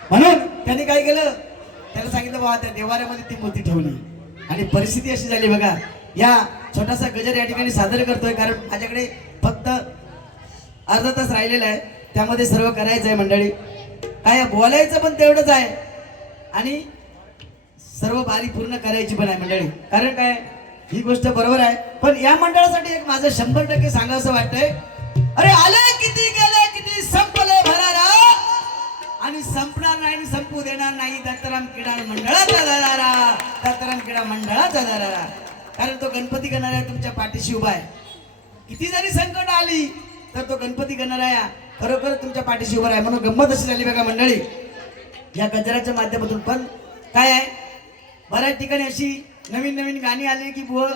म्हणून त्यांनी काय केलं त्याला सांगितलं बाबा त्या देवाऱ्यामध्ये ती मूर्ती ठेवली आणि परिस्थिती अशी झाली बघा. या छोटासा गजर या ठिकाणी सादर करतोय कारण माझ्याकडे फक्त अर्धा तास राहिलेला आहे त्यामध्ये सर्व करायचं आहे मंडळी. काय बोलायचं पण तेवढंच आहे आणि सर्व बारी पूर्ण करायची पण आहे मंडळी. कारण काय ही गोष्ट बरोबर आहे पण या मंडळासाठी एक माझं 100% सांगावंसं वाटतंय. अरे आले किती गेले किती संपले भरारा आणि संपणार नाही संपू देणार नाही दत्तराम क्रीडा मंडळाचा दरारा. दत्तराम क्रीडा मंडळाचा दरारा. कारण तो गणपती गणराया तुमच्या पाठीशी उभा आहे. किती जरी संकट आली तर तो गणपती गणराया खरोखर तुमच्या पाठीशी उभा आहे. म्हणून गंमत अशी झाली बघा मंडळी या गजराच्या माध्यमातून. पण काय आहे बऱ्याच ठिकाणी अशी नवीन गाणी आली की बुवा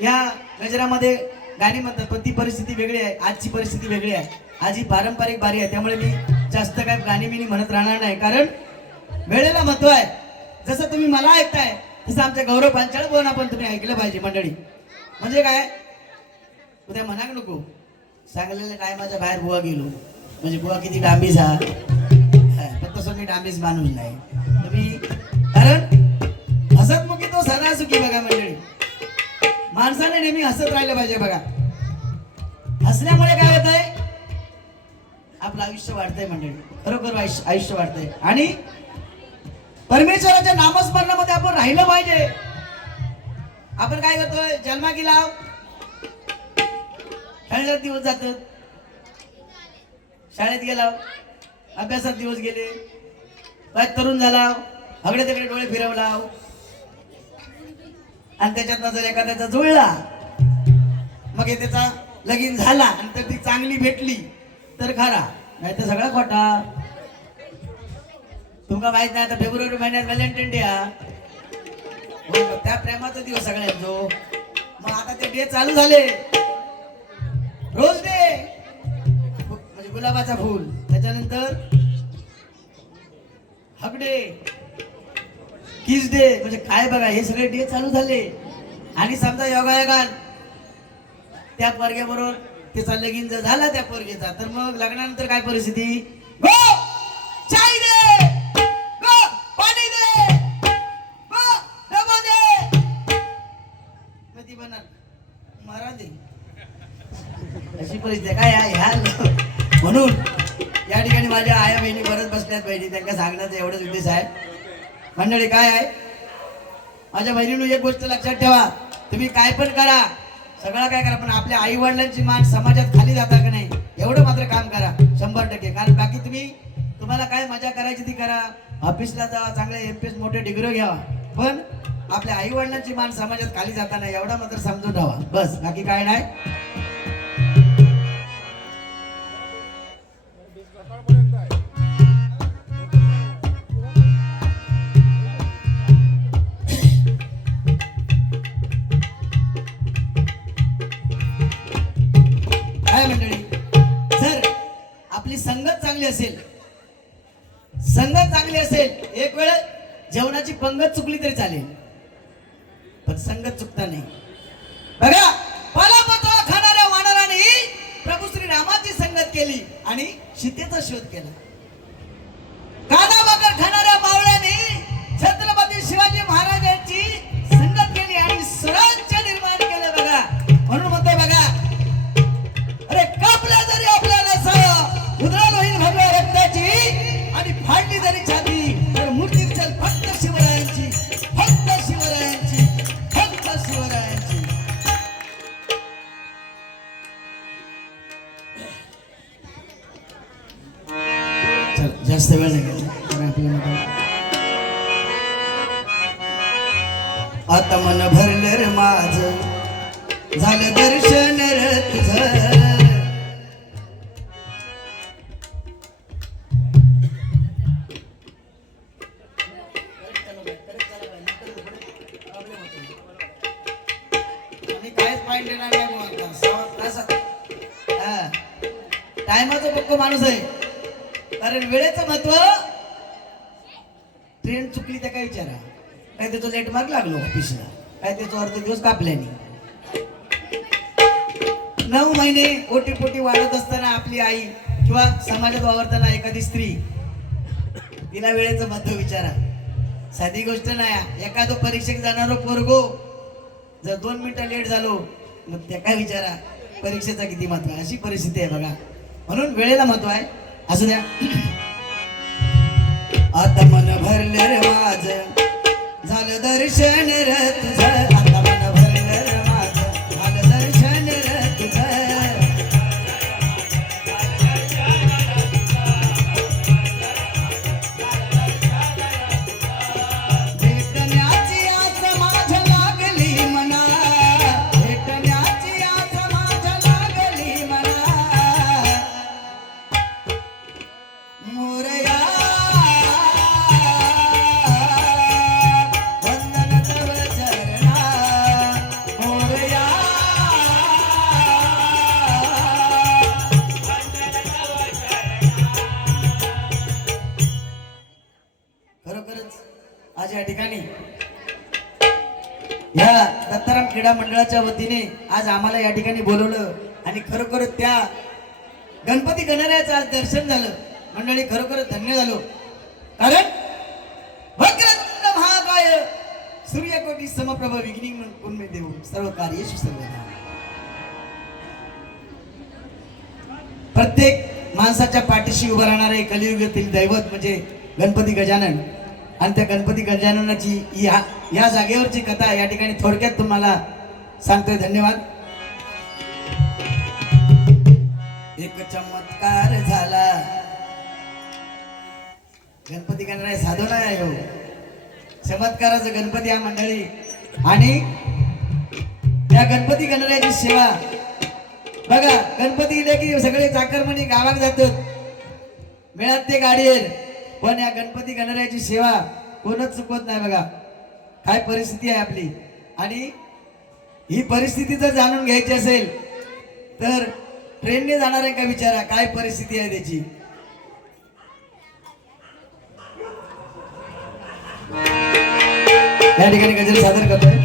या गजरामध्ये गाणी म्हणतात पण ती परिस्थिती वेगळी आहे. आजची परिस्थिती वेगळी आहे. आज ही पारंपरिक बारी आहे त्यामुळे मी जास्त काय गाणी बिनी म्हणत राहणार नाही, कारण वेळेला महत्व आहे. जसं तुम्ही मला ऐकताय तसं आमच्या गौरव पांचाळ बोलणं आपण तुम्ही ऐकलं पाहिजे मंडळी. म्हणजे काय, उद्या म्हणाक नको सांगलेलं काय माझ्या बाहेर बुवा गेलो म्हणजे बुवा किती डांबीस हा, पण तसं मी डांबीस माणूस नाही. तुम्ही कारण हसतमुखी तो सदा सुखी बघा मंडळी. माणसाने नेहमी हसत राहिलं पाहिजे बघा. हसल्यामुळे काय होत आहे, आपलं आयुष्य वाढतंय मंडळी, खरोखर आयुष्य वाढतंय. आणि परमेश्वराच्या नामस्मरणामध्ये आपण राहिलं पाहिजे. आपण काय करतोय, जन्मा गेला खेळण्यात दिवस जातात, शाळेत गेला अभ्यासात दिवस गेले, काय तरुण झाला हगडे तिकडे डोळे फिरवला आणि त्याच्यात जर एखाद्याचा जुळला मग हे त्याचा लगीन झाला आणि तर ती चांगली भेटली तर खरा, नाही तर सगळा खोटा. तुमका माहित नाही आता फेब्रुवारी महिन्यात व्हॅलेंटाईन डे हा, त्या प्रेमाचा दिवस सगळ्यांचो. मग आता ते डे चालू झाले, रोज डे म्हणजे गुलाबाचा फूल, त्याच्यानंतर हग डे, किस डे, म्हणजे काय बघा हे सगळे डे चालू झाले. आणि समजा योगायोगान त्या पोरग्याबरोबर त्याचा लगीन जर झाला त्या पोरगीचा, तर मग लग्नानंतर काय परिस्थिती, गो चाय दे, गो पाणी दे, गो डबा दे, मग ती म्हणणार मारा दे, अशी परिस्थिती काय आहे ह्या. म्हणून या ठिकाणी माझ्या आया बहिणी बरंच बसल्यात, बहिणी त्यांना सांगण्याचा एवढंच उद्देश आहे मंडळी. काय आहे, माझ्या बहिणीनं एक गोष्ट लक्षात ठेवा, तुम्ही काय पण करा, सगळं काय करा, पण आपल्या आई वडिलांची मान समाजात खाली जाता का नाही एवढं मात्र काम करा 100%. कारण बाकी तुम्हाला काय मजा करायची ती करा, ऑफिसला जा, चांगले एमपीएस मोठे डिग्री घ्यावा, पण आपल्या आई वडिलांची मान समाजात खाली जाता नाही एवढा मात्र समजून ठेवा बस, बाकी काय नाही. काय मंडळी, जर आपली संगत चांगली असेल, संगत चांगली असेल, एक वेळ जेवणाची पंगत चुकली तरी चालेल, पण संगत चुकता नाही. बघा, पालापाचोळा खाणाऱ्या वानराने प्रभू श्री रामाची संगत केली आणि सीतेचा शोध केला. कांदा भाकर खाणाऱ्या मावळ्याने छत्रपती शिवाजी महाराजांची संगत केली आणि स्वराज्य निर्माण केलं. बघा, म्हणून म्हणतोय बघा, अरे कापल्या जरी आपल्याला नसा उधळण होईल भगव्या रक्ताची आणि फाडली जरी छाती तर मूर्ती चल फक्त शिवरायांची, फक्त शिवरायांची, फक्त शिवरायांची. चल जास्त वेळ नाही घ्यायचा. आता मन भरलं रे माझं, झालं दर्शन र तुझं. टायमाचा पक्क माणूस आहे, कारण वेळेचं महत्व. ट्रेन चुकली तर काय विचारा, काय त्याचं लेट मार्क लागलो ऑफिसला, काय त्याचा अर्ध दिवस कापल्याने. 9 महिने ओटीपोटी वाढत असताना आपली आई किंवा समाजात वावरताना एखादी स्त्री, तिला वेळेचं महत्व विचारा. साधी गोष्ट नाही. एखादं परीक्षेत जाणारो पोरगो जर 2 मिनिटं लेट झालो मग त्या काय विचारा परीक्षेचा किती महत्व आहे. अशी परिस्थिती आहे बघा, म्हणून वेळेला महत्व आहे. असू द्या. आता मन भरलं रे माझं, झालं दर्शन र तुझं. आता मन भरलं रे माझं, झालं दर्शन र तुझं. भेटण्याची आस माझ्या लागली मना, भेटण्याची आस माझ्या लागली मना. मोरया वंदन तव चरणा, खरोखरच आज या ठिकाणी या दत्ताराम क्रीडा मंडळाच्या वतीने आज आम्हाला या ठिकाणी बोलवलं आणि खरोखर त्या गणपती गणरायाचं आज दर्शन झालं. मंडळी खरोखर धन्य झालो. कारण वक्रतुंड महाकाय सूर्यकोटी समप्रभ विघ्निं कुर्मे देव सर्व कार्येषु सर्वदा. प्रत्येक माणसाच्या पाठीशी उभं राहणारे कलियुगातील दैवत म्हणजे गणपती गजानन. आणि त्या गणपती गजाननाची या जागेवरची कथा या ठिकाणी थोडक्यात तुम्हाला सांगतोय. धन्यवाद. एक चमत्कार झाला. गणपती गणराय साधो नाही हो, चमत्काराचा गणपती हा मंडळी. आणि या गणपती गणरायाची सेवा बघा. गणपती इले की सगळे चाकरमणी गावात जातात, मिळत ते गाडीवर. पण या गणपती गणरायाची सेवा कोणच चुकवत नाही. बघा काय परिस्थिती आहे आपली. आणि ही परिस्थिती जर जाणून घ्यायची असेल तर ट्रेनने जाणार आहे का विचारा, काय परिस्थिती आहे त्याची. या ठिकाणी गजल सादर करतोय.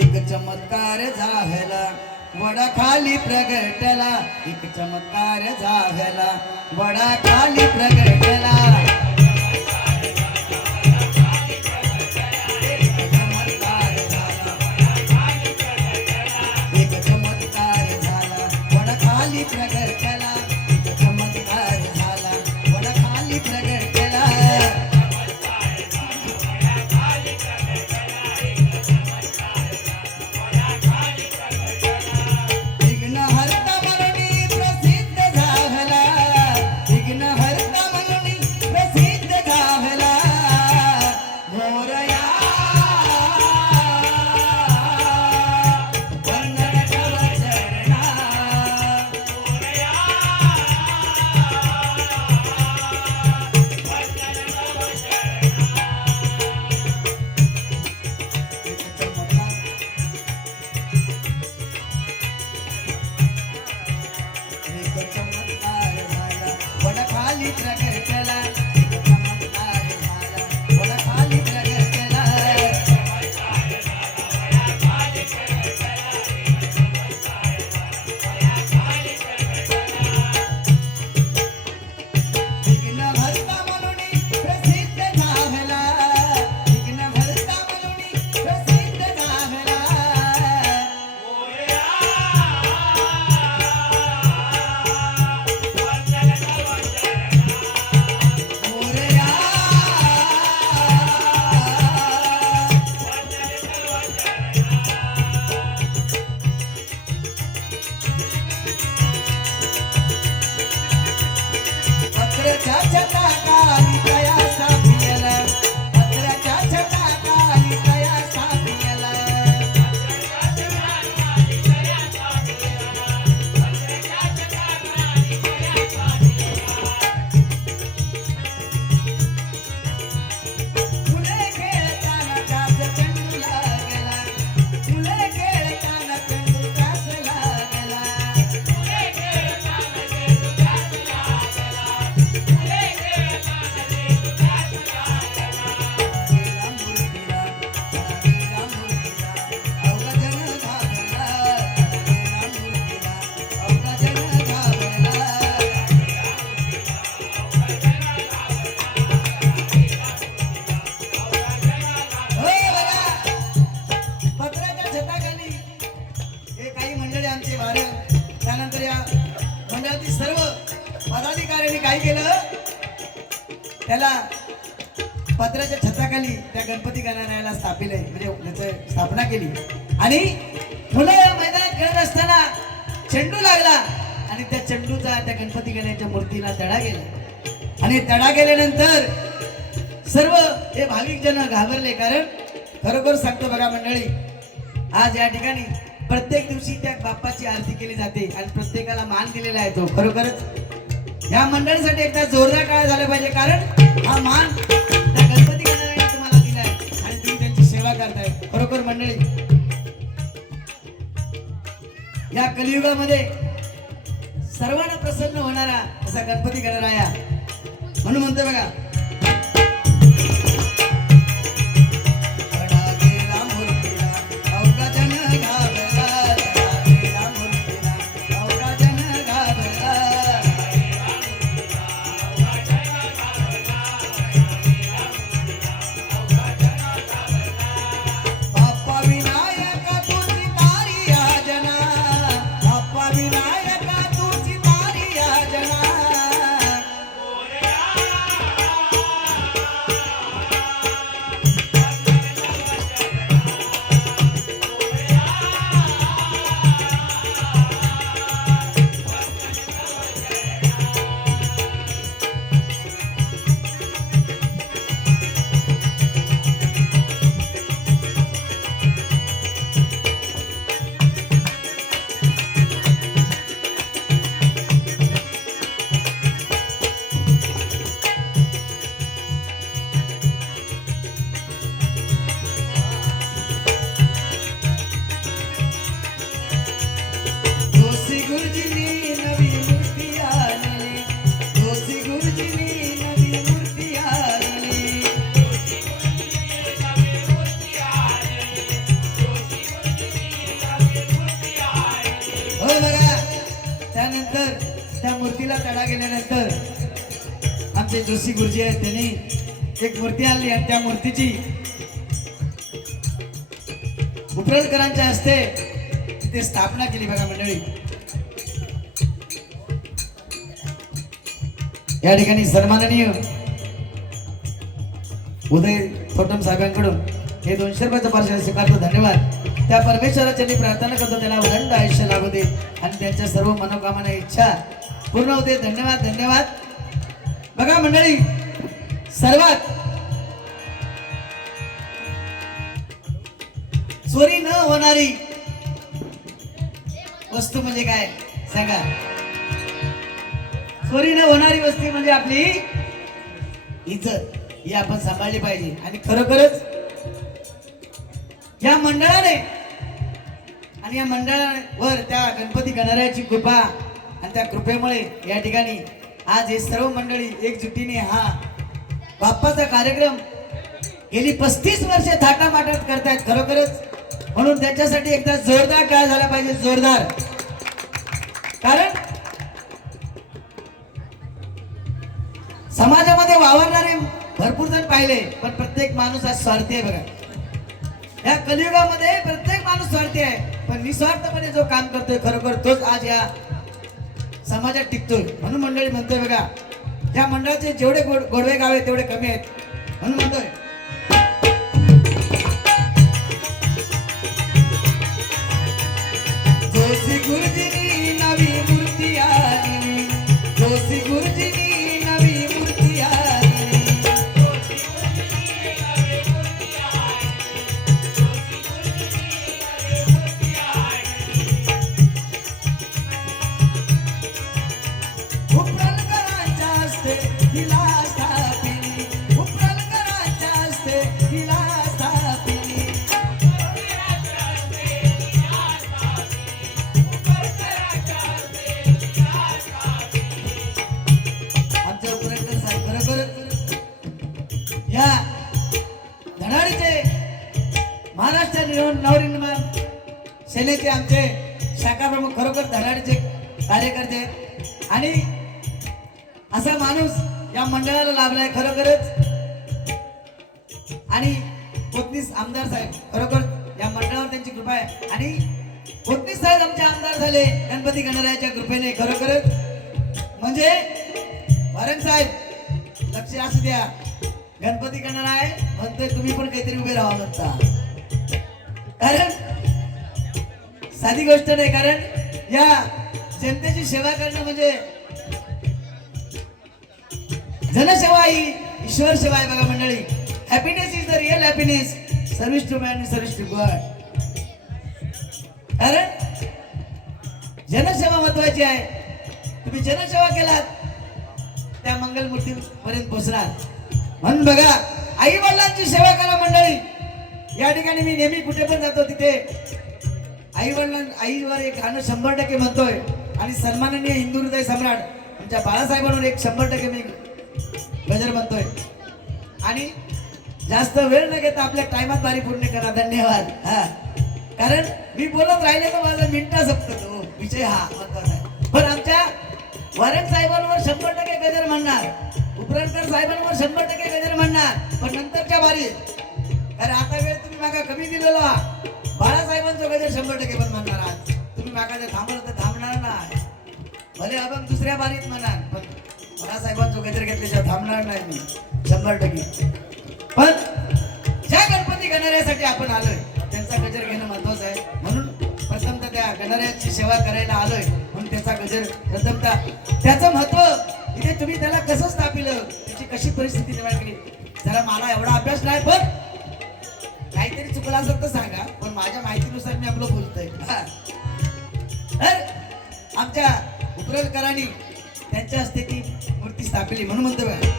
एक चमत्कार झाला वडा खाली प्रगटला. एक चमत्कार झाला वडा खाली प्रगटला. एक चमत्कार झाला वडा खाली प्रगटला. एक चमत्कार झाला वडा खाली प्रगटला. विघ्नहर्ता म्हणून प्रसिद्ध झाला. विघ्नहर्ता म्हणून प्रसिद्ध झाला. मोरया वंदन तव चरणा. एक चमत्कार झाला वडा खाली प्रगटला. एक चमत्कार झाला वडा खाली प्रगटला. विघ्नहर्ता म्हणून प्रसिद्ध झाला. विघ्नहर्ता म्हणून प्रसिद्ध झाला. मोरया पत्राच्या छताखाली तया स्थापिला. पत्राच्या छताखाली तया स्थापिला. फुले खेळताना कास चेंडू लागला. फुले खेळताना चेंडू कास लागला. गेला मूर्तीला, गेला मूर्तीला, अवघा जन घाबरला. गेला मूर्तीला, अवघा जन घाबरला. हो बघा, पत्राच्या छताखाली हे काही मंडळी आमचे वारे. त्यानंतर या मंडळातील सर्व पदाधिकाऱ्यांनी काय केलं, त्याला पत्राच्या छताखाली त्या गणपती गणरायाला स्थापिले, म्हणजे त्याची स्थापना केली. आणि मुलं या मैदानात खेळत असताना चेंडू लागला आणि त्या चेंडूचा त्या गणपती गणरायाच्या मूर्तीला तडा गेला. आणि तडा गेल्यानंतर सर्व हे भाविक जन घाबरले. कारण खरोखर सांगतो बघा मंडळी, आज या ठिकाणी प्रत्येक दिवशी त्या बाप्पाची आरती केली जाते आणि प्रत्येकाला मान दिलेला आहे तो. खरोखरच या मंडळीसाठी एकदा जोरदार टाळ्या झाल्या पाहिजे. कारण हा मान त्या गणपती गणरायाने तुम्हाला दिलाय आणि तुम्ही त्यांची सेवा करताय. खरोखर मंडळी, या कलियुगामध्ये सर्वांना प्रसन्न होणारा असा गणपती गणराया म्हणून म्हणतोय बघा. तडा गेला मूर्तीला, अवघा जन घाबरला. तडा गेला मूर्तीला, अवघा जन घाबरला. बाप्पा विनायका तुझी तारी याजना. बाप्पा विनायका तुझी तारी याजना. जोशी गुरुजींनी नवी मूर्ती आणली. जोशी गुरुजींनी नवी मूर्ती आणली. हो बघा, त्यानंतर त्या मूर्तीला तडा गेल्यानंतर आमचे जोशी गुरुजी आहेत, त्यांनी एक मूर्ती आणली आणि त्या मूर्तीची उपरलकरांच्या हस्ते तिथे स्थापना केली. बघा मंडळी, या ठिकाणी सन्माननीय उदय थोटम साहेबांकडून हे 200 रुपयाचं पार्सल स्वीकारतो. धन्यवाद. त्या परमेश्वराच्या मी प्रार्थना करतो त्याला उदंड आयुष्य लाभू दे आणि त्यांच्या सर्व मनोकामना इच्छा पूर्ण होते. धन्यवाद धन्यवाद. बघा मंडळी, सर्वात चोरी न होणारी वस्तू म्हणजे काय सांगा? चोरी न होणारी वस्तू म्हणजे आपली इज्जत. ही आपण सांभाळली पाहिजे. आणि खरोखरच या मंडळाने आणि या मंडळावर त्या गणपती गणरायाची कृपा आणि त्या कृपेमुळे या ठिकाणी आज हे सर्व मंडळी एकजुटीने हा बाप्पाचा कार्यक्रम गेली 35 वर्षे थाटामाटात करतायत. खरोखरच म्हणून त्याच्यासाठी एकदा जोरदार काय झाला पाहिजे, जोरदार. कारण समाजामध्ये वावरणारे भरपूर जण पाहिले, पण प्रत्येक माणूस आज स्वार्थी आहे. बघा, या कलियुगामध्ये प्रत्येक माणूस स्वार्थी आहे, पण निस्वार्थपणे जो काम करतोय खरोखर तोच आज या समाजात टिकतोय. म्हणून मंडळी म्हणतोय बघा, या मंडळाचे जेवढे गोडवे गावे तेवढे कमी आहेत. म्हणून म्हणतोय जोशी गुरुजींनी नवी मूर्ती आणली. जोशी गुरुजींनी नवी मूर्ती आणली. उपरलकरांच्या हस्ते तिला स्थापिली. उपरलकरांच्या हस्ते तिला स्थापिली. आमचे उपरलकर साहेब खरोखरच या धडाडीचे महाराष्ट्र नवनिर्माण सेनेचे आमचे शाखा प्रमुख खरोखर धडाडीचे कार्यकर्ते आहेत. आणि असा माणूस या मंडळाला लाभलाय खरोखरच. आणि कोतनीस आमदार साहेब खरोखर या मंडळावर त्यांची कृपा आहे. आणि कोतनीस साहेब आमचे आमदार झाले गणपती गणरायाच्या कृपेने. खरोखरच म्हणजे वारंग साहेब लक्ष असू द्या, गणपती गणराय म्हणतोय तुम्ही पण काहीतरी उभे राहा म्हणता. कारण साधी गोष्ट नाही. कारण या जनतेची सेवा करणं म्हणजे जनसेवा ही ईश्वर सेवा आहे. बघा मंडळी, happiness is the real happiness, service to man, service to God. कारण जनसेवा महत्वाची आहे. तुम्ही जनसेवा केलात त्या मंगलमूर्ती पर्यंत पोहोचणार. म्हणून बघा, आई वडिलांची सेवा करा मंडळी. या ठिकाणी मी नेहमी कुठे पण जातो तिथे आईवर एक गाणं 100% म्हणतोय. आणि सन्माननीय हिंदू हृदय सम्राट आमच्या बाळासाहेबांवर एक 100% मी गजर म्हणतोय आणि जास्त वेळ न घेता आपल्या टाइमात बारी पूर्ण करा. धन्यवाद. हा कारण मी बोलत राहिले तर माझा मिनिटा संपतो विषय हा महत्वाचा आहे. पण आमच्या वरण साहेबांवर 100% गजर म्हणणार, उपरणकर साहेबांवर 100% गजर म्हणणार, पण नंतरच्या बारीत अरे आता वेळ तुम्ही मागा कमी दिलेला बाळासाहेबांचं गजर 100% पण म्हणणार. आज तुम्ही मागा जर थांबलं तर थांबणार नाही. भले आपण दुसऱ्या बारीत म्हणाल पण बाळासाहेबांचं गजर घेतल्याशिवाय थांबणार नाही मी 100%. पण ज्या गणपती गणरायासाठी आपण आलोय त्यांचा गजर घेणं महत्वाचं आहे. म्हणून प्रथमतः त्या गणरायाची सेवा करायला आलोय म्हणून त्याचा गजर प्रथमतः त्याचं महत्व इथे तुम्ही त्याला कसं स्थापिलं, त्याची कशी परिस्थिती निर्माण केली. जरा मला एवढा अभ्यास नाही पण काहीतरी चुकलं असेल तर सांगा, पण माझ्या माहितीनुसार मी आपलं बोलतोय. तर आमच्या उपरकरांनी त्यांच्या हस्ते ती मूर्ती स्थापिली म्हणून म्हणतो बघा.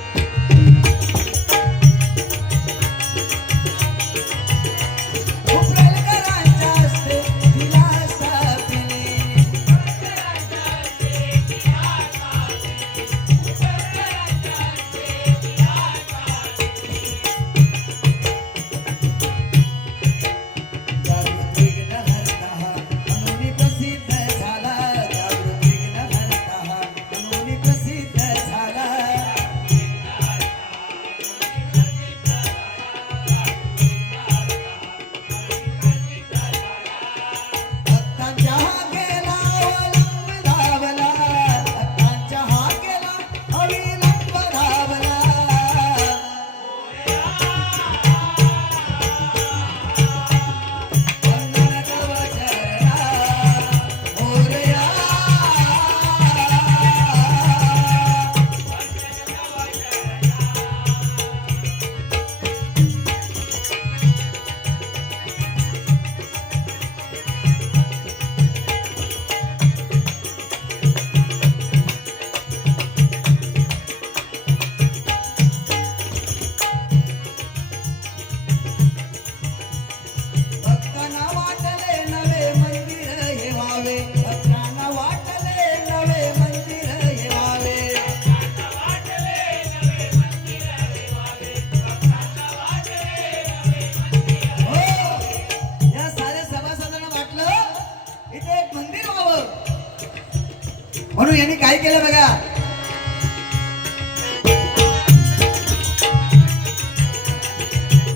म्हणून यांनी काय केलं बघा.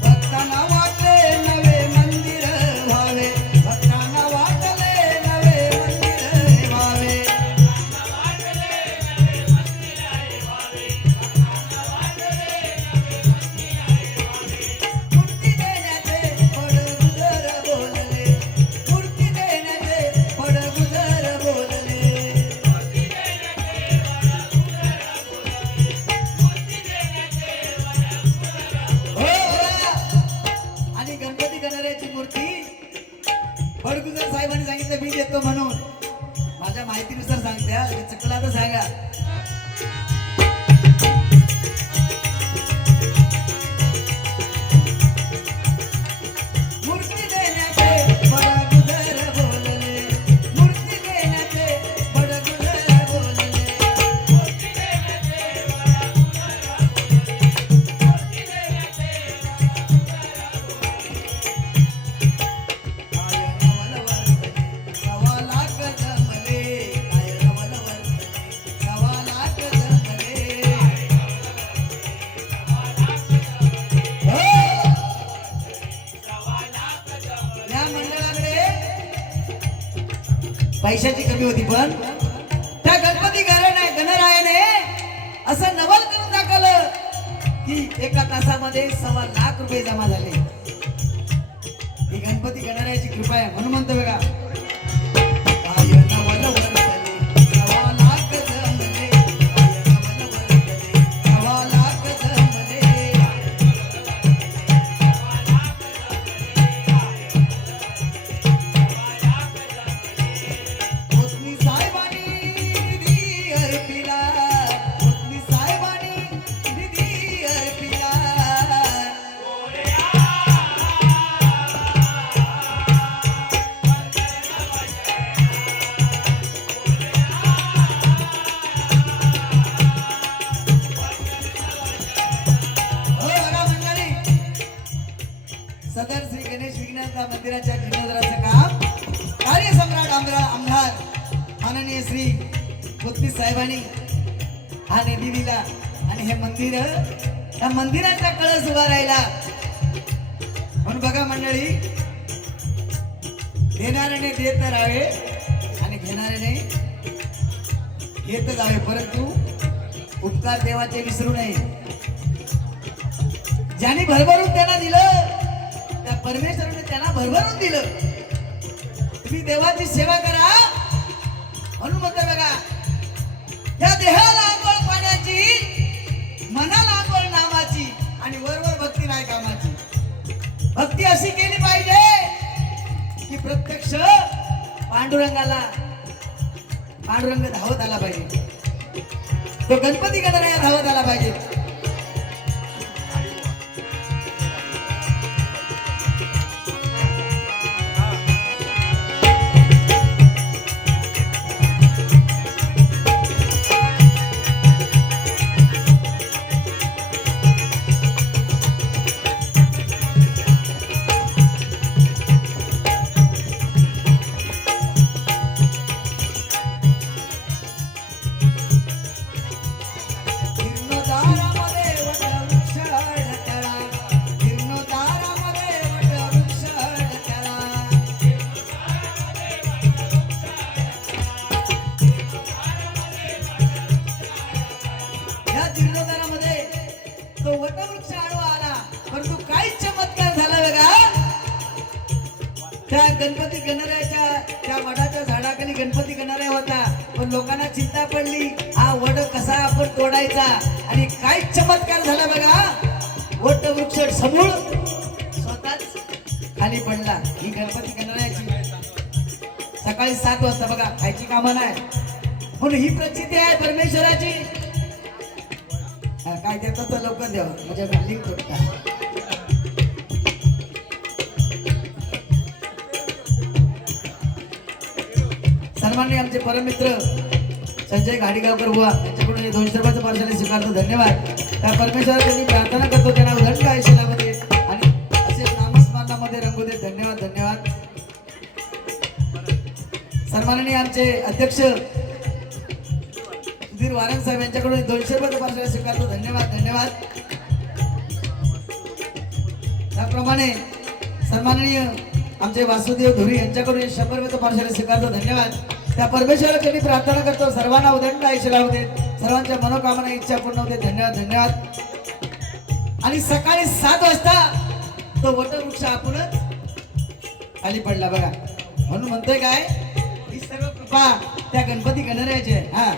भक्तांना वाटले नवे मंदिर व्हावे, भक्तांना वाटले नवे मंदिर व्हावे, मूर्ती देण्याचे पडगुजर बोलले, मूर्ती देण्याचे पडगुजर बोलले. बडगुजर साहेबांनी सांगितलं मी देतो म्हणून. माझ्या माहितीनुसार सांगते, चुकला तर सांगा. मूर्ती देण्याचे बडगुजर बोलले, मूर्ती देण्याचे बडगुजर बोलले, मूर्ती देण्याचे पैशाची कमी होती पण त्या गणपती गणरायाने असं नवल करून दाखवलं की एका तासामध्ये 1.25 लाख रुपये जमा झाले. ही गणपती गणरायाची कृपा आहे म्हणून म्हणतो बघा. आता मंदिराच्या जीर्णोद्धाराचं काम कार्यसम्राट आमदार माननीय श्री कोतनी साहेबांनी हा निधी दिला आणि हे मंदिर या मंदिराचा कळस उभा राहिला. म्हणून बघा मंडळी, देणाऱ्याने देत राहावे आणि घेणाऱ्याने घेत जावे, परंतु उपकार देवाचे विसरू नये. ज्यांनी भरभरून त्यांना दिलं त्या परमेश्वराने त्यांना भरभरून दिलं. तुम्ही देवाची सेवा करा म्हणून म्हणतो बघा, या देहाला आंघोळ पाण्याची, मनाला आंघोळ नामाची आणि वरवर भक्ती नाही कामाची. भक्ती अशी केली पाहिजे की प्रत्यक्ष पांडुरंग धावत आला पाहिजे, तो गणपती गणराया धावत आला पाहिजे. तो वटवृक्ष आडवा आला, परंतु काही चमत्कार झाला बघा. त्या गणपती गणरायाच्या त्या वडाच्या झाडाखाली गणपती गणराया होता, पण लोकांना चिंता पडली हा वड कसा आपण तोडायचा, आणि काय चमत्कार झाला बघा. वटवृक्ष समूळ स्वतःच खाली पडला. ही गणपती गणरायाची सकाळी 7 वाजता बघा, खायची कामं नाही म्हणून ही प्रचिती आहे परमेश्वराची. काय देतात तर लवकर द्यावं म्हणजे लिंक तुटता. सन्माननीय आमचे परममित्र संजय गाडीगावकर बुवा यांच्याकडून हे 200 रुपयाचं पार्सल स्वीकारतो. धन्यवाद. त्या परमेश्वराची मी प्रार्थना करतो त्यांना उदंड आयुष्यामध्ये आणि असे नामस्मरणामध्ये रंगू दे. धन्यवाद धन्यवाद. सन्माननीय आमचे अध्यक्ष सुधीर वारंग साहेब यांच्याकडून 200 रुपयाचं पार्सल स्वीकारतो. धन्यवाद धन्यवाद. त्याप्रमाणे सन्माननीय आमचे वासुदेव धुरी यांच्याकडून 100 रुपयाचं पार्सल स्वीकारतो. धन्यवाद. त्या परमेश्वराची मी प्रार्थना करतो सर्वांना उदंड आयुष्य लावू दे, सर्वांच्या मनोकामना इच्छा पूर्ण होते. धन्यवाद धन्यवाद. आणि सकाळी 7 वाजता तो वटवृक्ष आपणच खाली पडला बघा. म्हणून म्हणतोय काय, ही सर्व कृपा त्या गणपती गणरायाची आहे. हा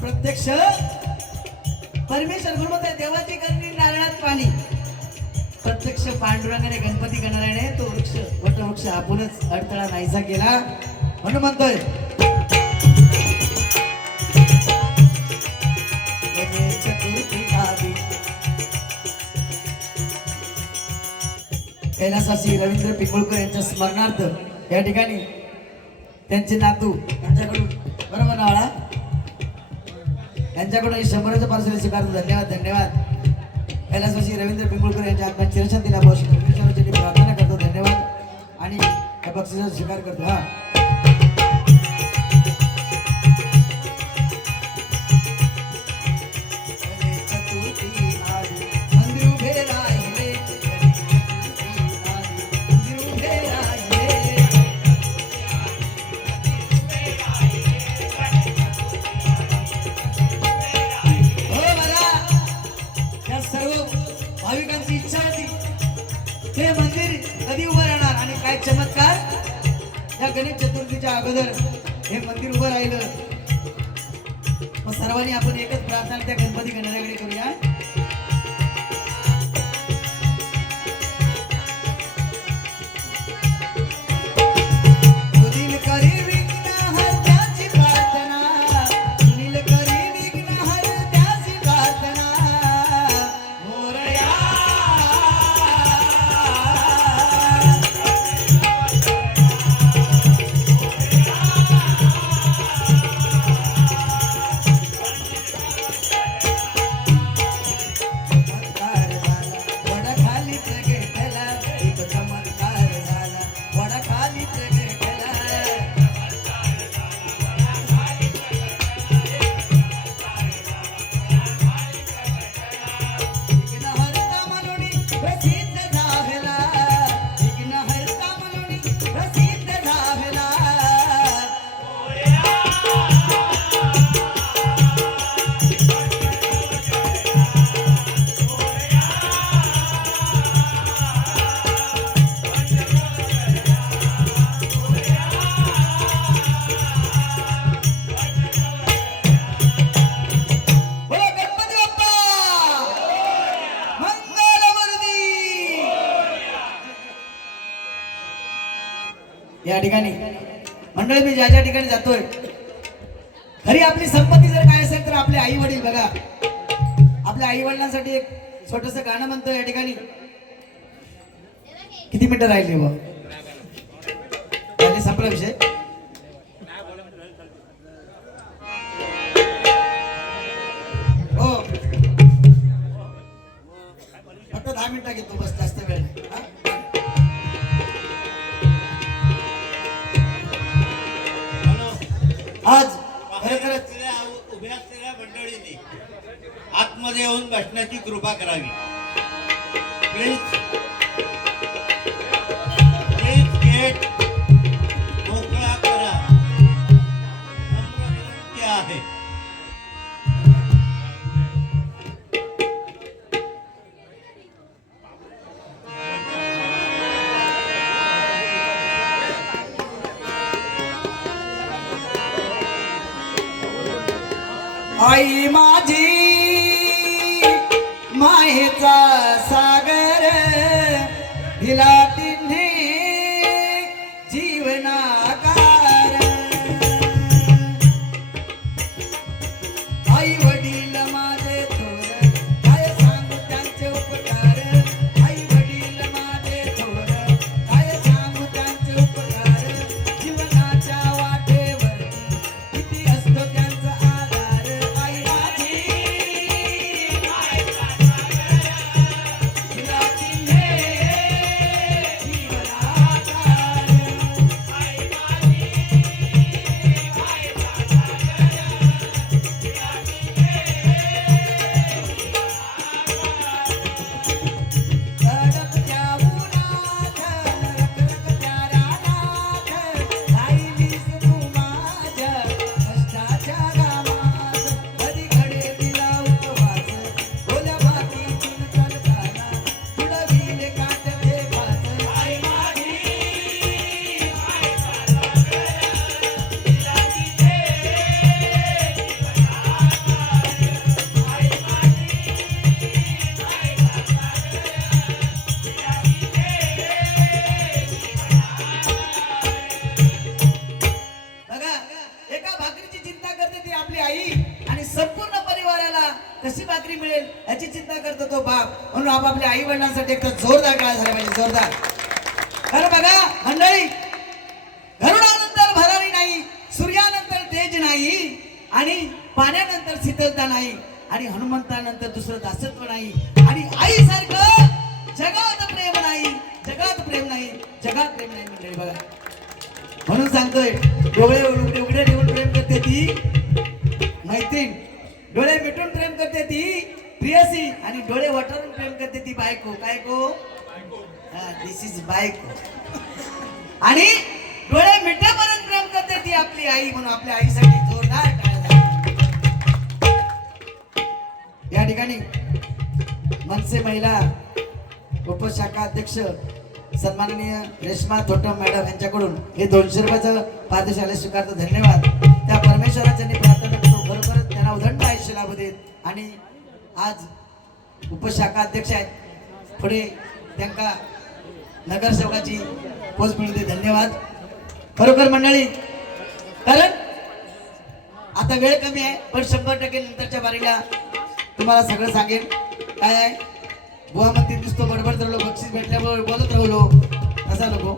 प्रत्यक्ष परमेश्वर गुरुमत देवाची करणी नारळात पाणी. प्रत्यक्ष पांडुरंगाने गणपती गणरायाने तो वृक्ष वटवृक्ष आपणच अडथळा नाहीसा केला. म्हणून म्हणतोय कैलासवासी रवींद्र पिंगुळकर यांच्या स्मरणार्थ या ठिकाणी त्यांचे नातू यांच्याकडून बरोबर नावाळा यांच्याकडून 100चं पार्सल स्वीकारतो. धन्यवाद धन्यवाद. कैलासवासी रवींद्र पिंगुळकर यांच्या आत्मा चिरशांती लाभावी परमेश्वराची प्रार्थना करतो. धन्यवाद. आणि या बक्षिसाचा स्वीकार करतो. हा भाविकांची इच्छा होती हे मंदिर कधी उभं राहणार, आणि काय चमत्कार, या गणेश चतुर्थीच्या अगोदर हे मंदिर उभं राहिलं. मग सर्वांनी आपण एकच प्रार्थना त्या गणपती गणरायाकडे करूया. सुनील करी विघ्नहर्त्याची प्रार्थना, सुनील करी विघ्नहर्त्याची प्रार्थना. मोरया चमत्कार झाला वडाखाली प्रगटला, एक चमत्कार झाला वडाखाली प्रगटला. विघ्नहर्ता म्हणून प्रसिद्ध झाला, विघ्नहर्ता म्हणून प्रसिद्ध झाला. बोला गणपती बाप्पा मंगलमूर्ती. या ठिकाणी मंडळी मी ज्या ज्या ठिकाणी जातोय, खरी आपली संपत्ती जर काय असेल तर आपले आई वडील. बघा, आपल्या आई वडिलांसाठी एक छोटस गाणं म्हणतोय या ठिकाणी. किती मिनिटं राहिली बा? संपला विषय. हो, फक्त 10 मिनिटं घेतो बस, जास्त वेळ नाही. हा? आज खरोखरच उभ्या असलेल्या मंडळींनी आतमध्ये येऊन बसण्याची कृपा करावी. प्लीज प्लीज गेट मोकळा करा, नम्र विनंती आहे. आई माझी माहेचा सागर, हिला तिन्ही जीवनाकार. आई वडील माझे थोर, काय सांगू त्यांचे उपकार. आई वडील माझे थोर, काय सांगू त्यांचे उपकार. जीवनाच्या वाटेवरती किती असतो त्यांचा आधार. आई माझी हिला तिन्ही जीवनाकार. तडपत्या उन्हात, रखरखत्या रानात, राहिलीस तू माझ्या कष्टाच्या गावात. कधी घडे दिला उपवास, ओल्या मातीतून चालताना तुडविले काट्याचे फास. आई माझी बघा, एका भाकरीची चिंता करते ती आपली आई, आणि संपूर्ण परिवाराला कशी भाकरी मिळेल याची चिंता करतो तो बाप. म्हणून आपापल्या आई वडिलांसाठी एक जोरदार काळ झाला पाहिजे, जोरदार. कारण बघा मंडळी, गरुडानंतर भरारी नाही, सूर्यानंतर तेज नाही, आणि पाण्यानंतर शीतलता नाही, आणि हनुमंतानंतर दुसरं दासत्व नाही, आणि आईसारखं जगात प्रेम नाही, जगात प्रेम नाही, जगात प्रेम नाही मंडळी. बघा, म्हणून सांगतोय, डोळे उघडे उघडे ठेवून प्रेम करते ती मैत्रीण, डोळे मिटून प्रेम करते ती प्रियसी, आणि डोळे वटारून प्रेम करते ती बायको. काय को? दिस इज बायको. आणि डोळे मिटेपर्यंत प्रेम करते ती आपली आई. म्हणून आपल्या आईसाठी जोरदार टाळ्या झाल्या. या ठिकाणी मनसे महिला उपशाखा अध्यक्ष सन्माननीय रेश्मा थोटम मॅडम यांच्याकडून हे 200 रुपयाचं पारितोषिक स्वीकारतो. धन्यवाद. त्या परमेश्वराच्या प्रार्थना करतो, खरोखरच त्यांना उदंड आयुष्य लाभू देत आणि आज उपशाखा अध्यक्ष आहेत पुढे त्यांना नगरसेवकाची पोच मिळू दे. धन्यवाद. खरोखर मंडळी, कारण आता वेळ कमी आहे पण 100% नंतरच्या बारीला तुम्हाला सगळं सांगेन. काय आहे बुवा म्हणते नुसतं बडबड राहिलो, बक्षीस भेटल्यामुळे बोलत राहिलो असा नको.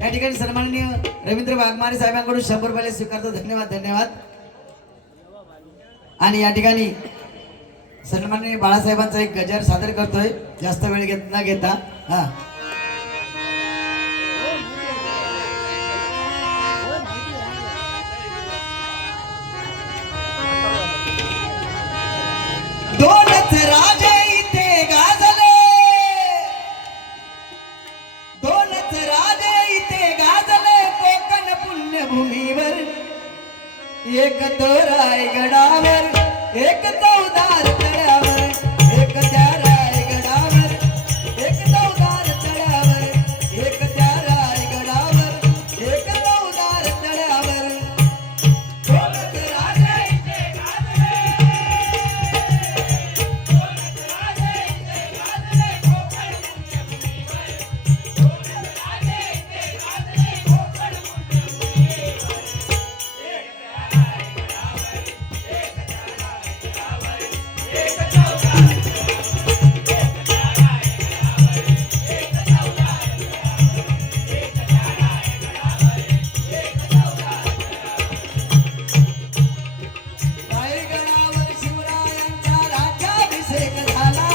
या ठिकाणी सन्माननीय रवींद्र वाघमारे साहेबांकडून 100 रुपये स्वीकारतो. धन्यवाद धन्यवाद. आणि या ठिकाणी सन्माननीय बाळासाहेबांचा एक गजर सादर करतोय जास्त वेळ न घेता. हा दोनच राजे इथे गाजले, दोनच राजे इथे गाजले कोकण पुण्यभूमीवर. एक तो रायगडावर, एक तो उदार तळ्यावर, एक त्या रायगडावर, एक तो उदार तळ्यावर, एक त्या रायगडावर, एक तो उदार तळ्यावर. दोनच राजे इथे गाजले, दोनच राजे इथे गाजले कोकण पुण्यभूमीवर, दोनच राजे इथे गाजले कोकण पुण्यभूमीवर. रायगडावर शिवरायांचा राज्याभिषेक झाला,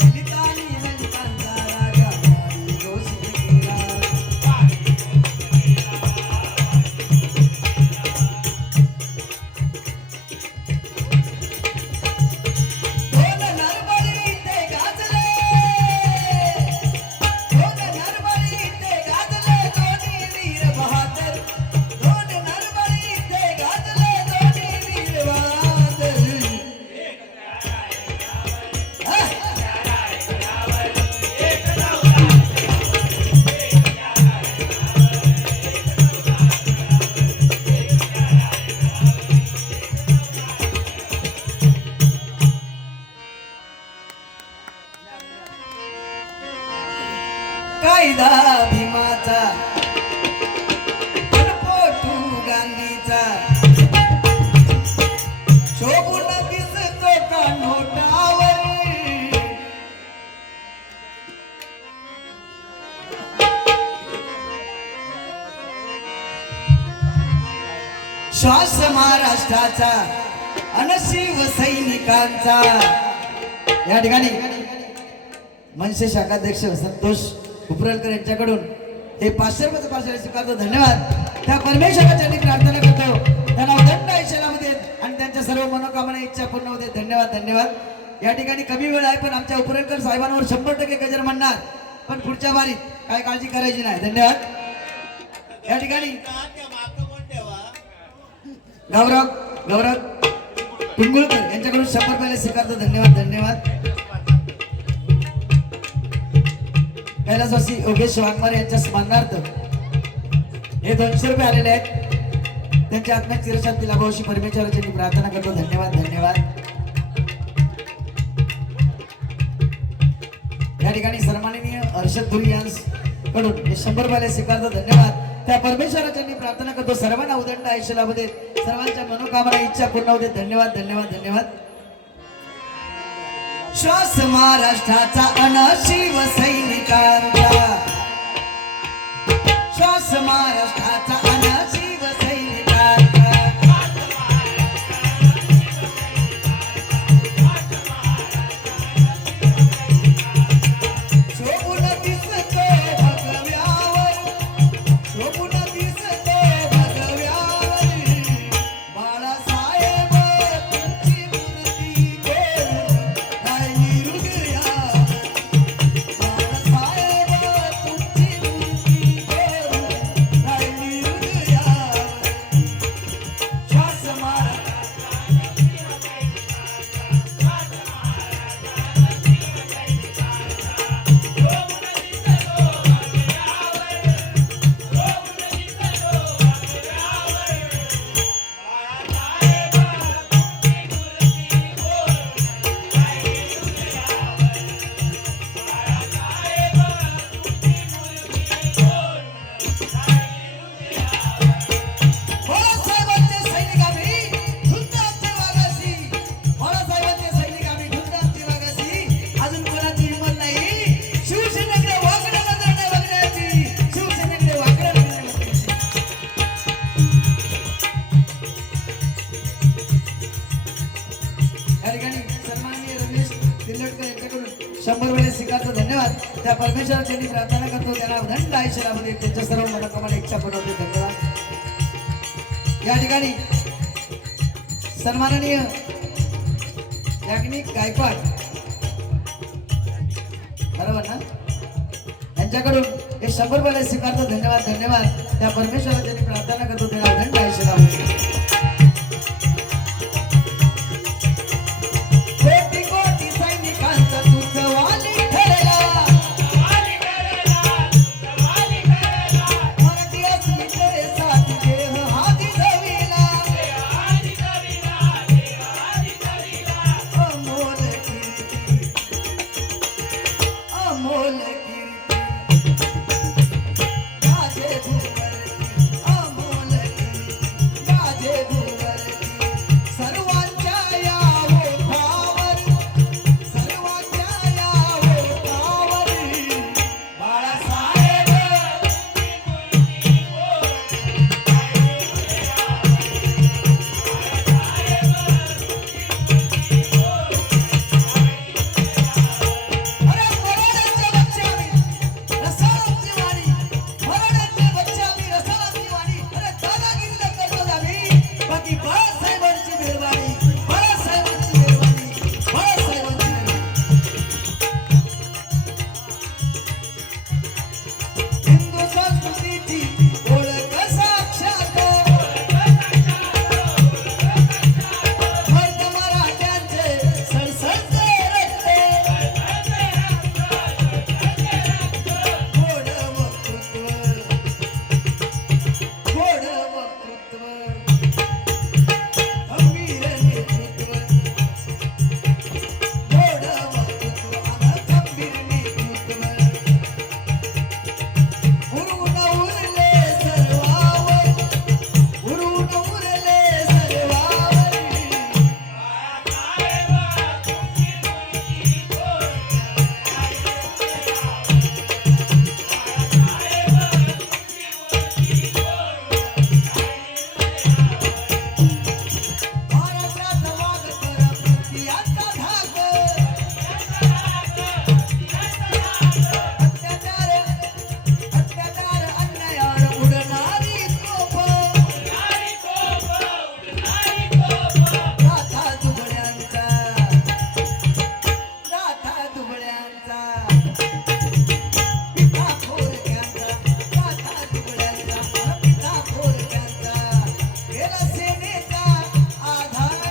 ललितानी ललितांचा राजा भारी घोषित केला. दोन नरबळी इथे गाजले, दोन नरबळी इथे गाजले दोन्ही वीर बहादर, दोन नरबळी इथे गाजले दोन्ही वीर बहादर. कायदा भीमाचा पोटू गांधीचा शोभून दिसतो का नोटावर. श्वास महाराष्ट्राचा अन शिवसैनिकांचा. या ठिकाणी मनसे शाखाध्यक्ष संतोष उपरलकर यांच्याकडून हे 500 रुपयाचं पार्सल स्वीकारतो. धन्यवाद. त्या परमेश्वराच्या मी प्रार्थना करतो त्यांना उदंड आयुष्य लाभू देत आणि त्यांच्या सर्व मनोकामना इच्छा पूर्ण होऊ देत. धन्यवाद धन्यवाद. या ठिकाणी कमी वेळ आहे पण आमच्या उपरलकर साहेबांवर 100% गजर म्हणणार पण पुढच्या बारीत काय काळजी करायची नाही. धन्यवाद. या ठिकाणी त्या मागं कोण ठेवा गौरव पिंगुळकर यांच्याकडून 100 रुपये स्वीकारतो. धन्यवाद धन्यवाद. कैलासवासी योगेश वाघमारे यांच्या स्मरणार्थ हे 200 रुपये आलेले आहेत. त्यांच्या आत्म्यात चिरशांती लाभावी अशी परमेश्वराची मी प्रार्थना करतो. धन्यवाद धन्यवाद. या ठिकाणी सन्माननीय हर्षद धुरी यांकडून हे 100 रुपये स्वीकारतो. धन्यवाद. त्या परमेश्वराची मी प्रार्थना करतो सर्वांना उदंड आयुष्य लाभू देत, सर्वांच्या मनोकामना इच्छा पूर्ण होऊ देत. धन्यवाद धन्यवाद धन्यवाद. श्वास महाराष्ट्राचा अन शिवसैनिकांचा, श्वास महाराष्ट्राचा अन शिवसैनिकांचा. शोभून दिसतो भगव्यावर, शोभून दिसतो भगव्यावर. बाळासाहेब तुमची मूर्ती कोरून राहिली हृदयावर. बाळासाहेब तुमची मूर्ती कोरून राहिली दिल्लटकर यांच्याकडून 100 वेळेस स्वीकारतो. धन्यवाद. त्या परमेश्वराची मी प्रार्थना करतो त्यांना अनंत आयुष्य लाभू त्यांच्या सर्व मनोकामना इच्छा पूर्ण होते. धन्यवाद. या ठिकाणी सन्माननीय याज्ञिक गायकवाड बरोबर ना यांच्याकडून हे 100 वेळेस स्वीकारतो. धन्यवाद. धन्यवाद. त्या परमेश्वराची मी प्रार्थना करतो त्यांना अनंत आयुष्य लाभू दे. कोटी कोटी सैनिकांचा तुझ वाली ठरला मराठी असली तरी साथी देह हाती जविला अमोल कीर्ती अमोल कीर्ती माझे भूवरती अमोल कीर्ती माझे भूवरती सर्वांच्या या ओठावर सर्वांच्या या ओठावर बाळासाहेब अरे मराठ्यांचे बच्चे आम्ही रसाळांची वाणी मराठ्यांचे बच्चे आम्ही रसाळांची वाणी अरे दादागिरीला करतो आम्ही बाकी बाळासाहेबांची मेहरबानी बाळासाहेबांची मेहरबानी बाळासाहेबांची मेहरबानी हिंदू संस्कृतीची ओळख साक्षात मर्द मराठ्यांचे सळसळते रक्त गोड वक्तृत्व गोड वक्तृत्व खंबीर नेतृत्व गोड वक्तृत्व आणि खंबीर नेतृत्व उरून उरले सर्वावर उरून उरले सर्वावर महाराष्ट्रात वाघ कर प्रियांका धाक अत्याचार अन्यायावर उडणारी तोफ गाथा दुबळ्यांचा पिता थोरक्यांचा गाथा दुबळ्यांचा पिता थोरक्यांचा गेला सेनेचा आधार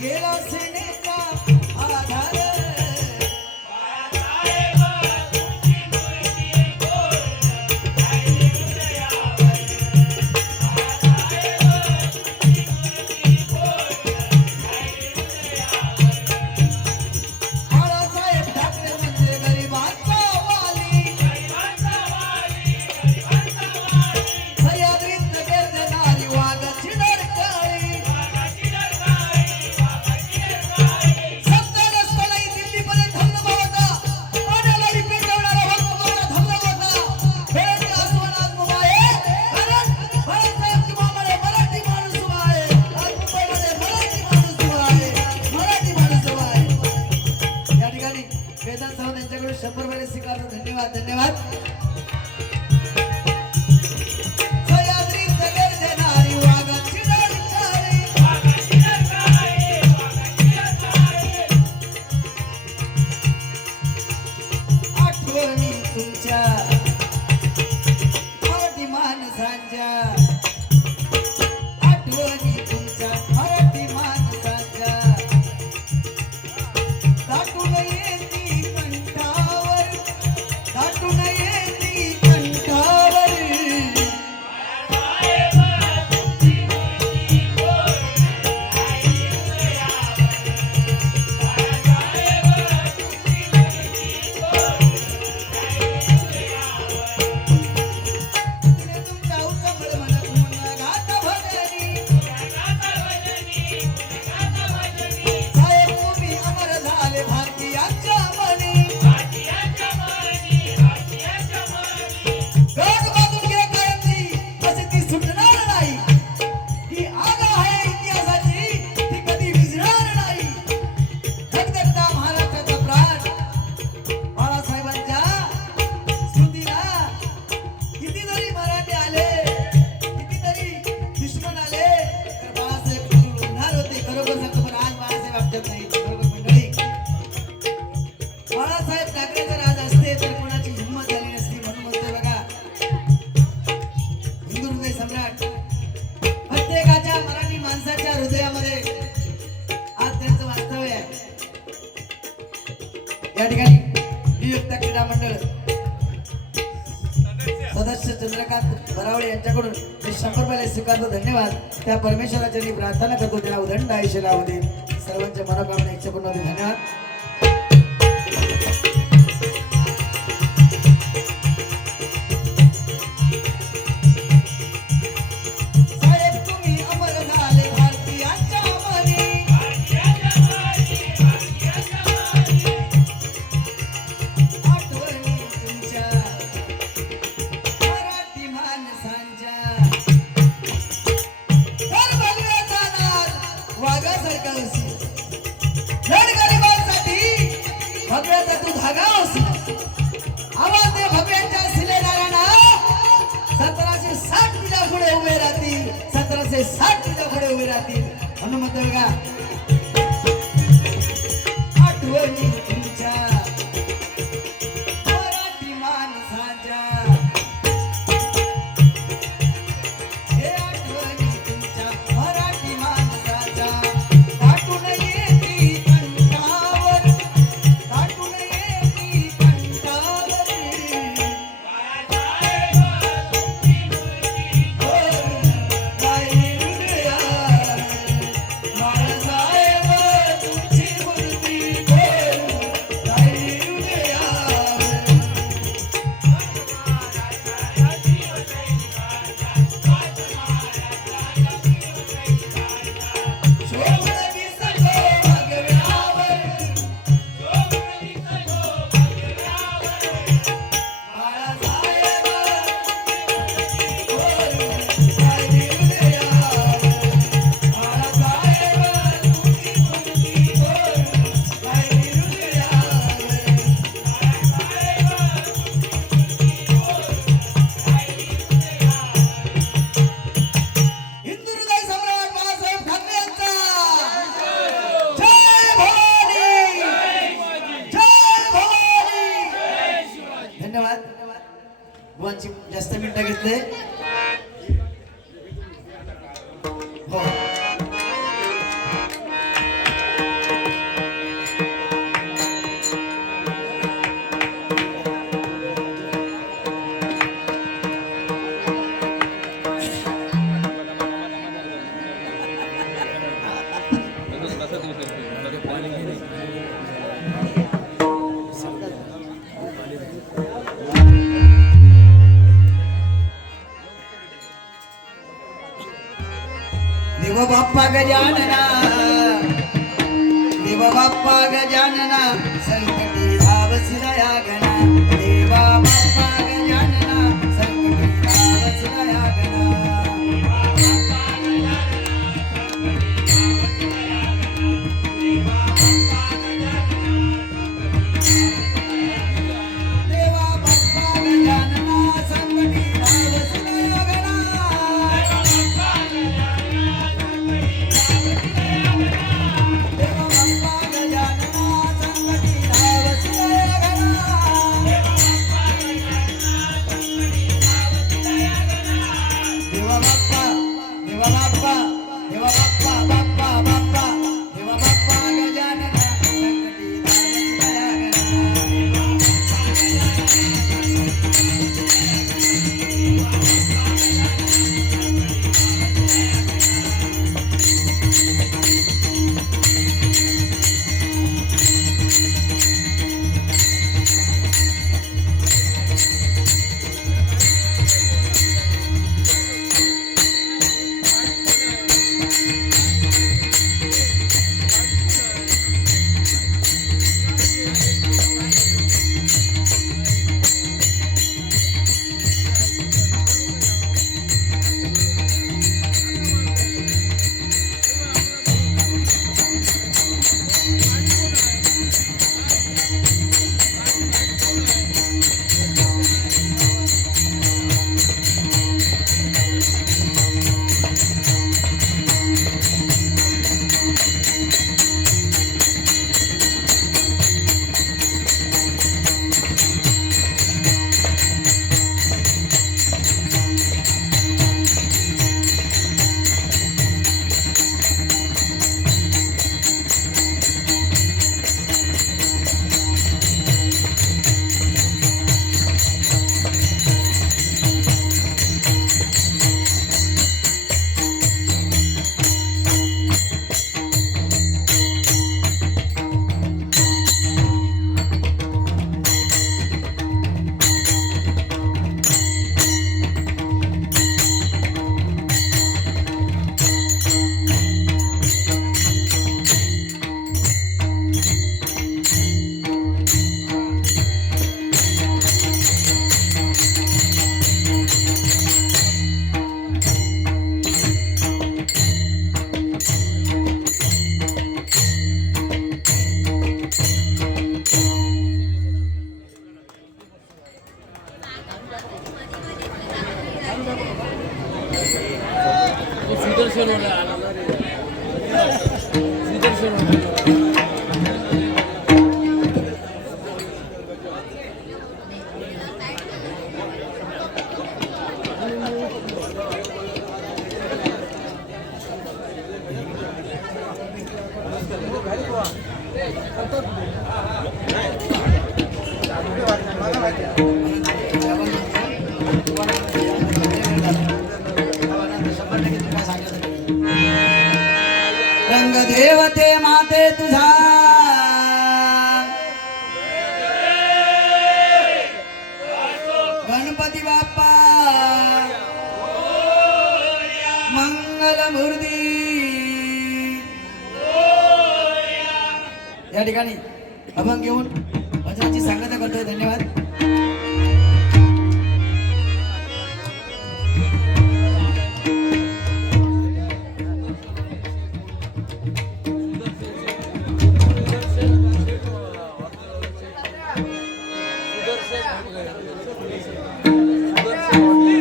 गेला सेनेचा आधार बाळासाहेब ठाकरे म्हणजे गरिबांचा वाली सह्याद्रीत गर्जणारी वाघाची डरकाळी सत्ता नसतानाही दिल्लीपर्यंत धबधबा होता पाण्याला पेटवणारा भक्तमाला धबधबा होता बेळंकी आसवन आज मुंबई आहे कारण बाळासाहेब मामाने मराठी माणूस उभा आहे आज मुंबईमध्ये मराठी माणूस उभा आहे मराठी माणूस उभा आहे या ठिकाणी वेदांत सावंत यांच्याकडून 100 वेळेस स्वीकारतो. धन्यवाद. धन्यवाद. सह्याद्रीत गर्जणारी वाघाची डरकाळी आठवणी तुमच्या मराठी माणसांच्या आठवणी तुमच्या मराठी माणसांच्या दाटून येती कंठावर दाटून या ठिकाणी नियुक्त क्रीडा मंडळ सदस्य चंद्रकांत बरावळे यांच्याकडून हे 100 रुपये स्वीकारतो. धन्यवाद. त्या परमेश्वराच्या मी प्रार्थना करतो त्याला उदंड आयुष्य लावू दे. सर्वांच्या मनोकामना इच्छा पूर्ण होते. धन्यवाद. साहेब तुम्ही अमर झाले भारतीयांच्या मनी. आठवणी तुमच्या मराठी माणसांच्या. तर भगव्याचा नाद वाघासारखा असेल. लढ गरिबांसाठी भगव्याचा तू धागा असेल. आवाज दे भगव्यांच्या शिलेदारांना. 1760 तुझ्या पुढे उभे राहतील. 1760 तुझ्या पुढे उभे राहतील. म्हणून म्हणतो बघा आठवणी तुमच्या मराठी माणसाच्या. हे आठवणी तुमच्या मराठी माणसाच्या. दाटून येती कंठावर. दाटून येती कंठावर. राहिली हृदयावर. बाळासाहेब तुमची मूर्ती राहिली हृदयावर. शोभती सगळं भगव्यावर. बाळासाहेब राहिली हृदयावर. बाळासाहेब तुमची मूर्ती राहिली हृदयावर. हिंदू हृदय सम्राट बाळासाहेब ठाकरे यांचा जय भवानी. जय भवानी. धन्यवाद. बुवांची जास्त मिनिटं घेतले. हो. देव बाप्पा गजानना. देव बाप्पा गजानना. संकटी धावसी दया गणा. देवा बाप्पा गजानना. संकटी धावसी दया गणा. देवा बाप्पा गजानना. संकटी धावसी दया गणा. देवा बाप्पा गजानना. संकटी रंग देवते माते तुझा गणपती बाप्पा मंगलमूर्ती या ठिकाणी अभंग घेऊन भजनाची सांगता करतोय. धन्यवाद.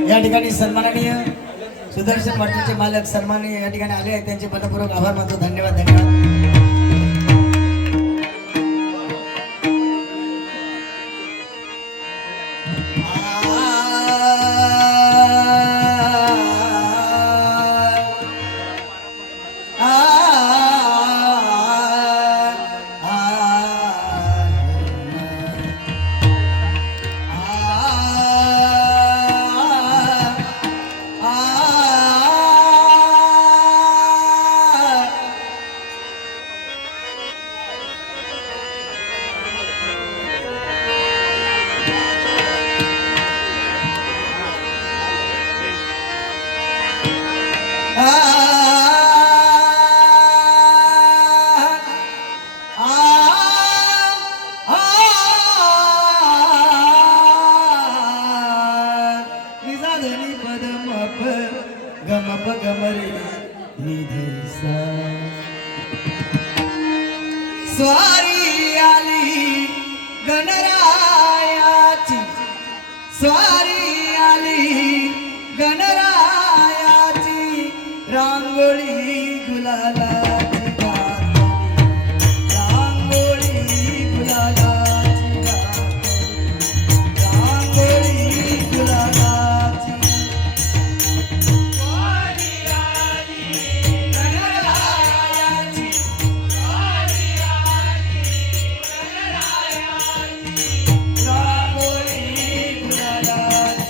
या ठिकाणी सन्माननीय सुदर्शन हॉटेलचे मालक सन्माननीय या ठिकाणी आले आहेत, त्यांचे मनपूर्वक आभार मानतो. धन्यवाद. धन्यवाद. स्वारी आली गणरायाची, स्वारी आली गणरायाची, रांगोळी गुलालाची घातली, रांगोळी गुलालाची घातली, रांगोळी गुलालाची. स्वारी आली गणरायाची, रांगोळी गुलालाची.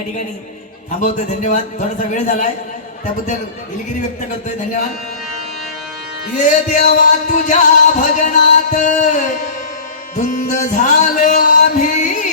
या ठिकाणी थांबवतोय. धन्यवाद. थोडासा वेळ झालाय त्याबद्दल दिलगिरी व्यक्त करतोय. धन्यवाद. ये देवा तुझ्या भजनात धुंद झालो आम्ही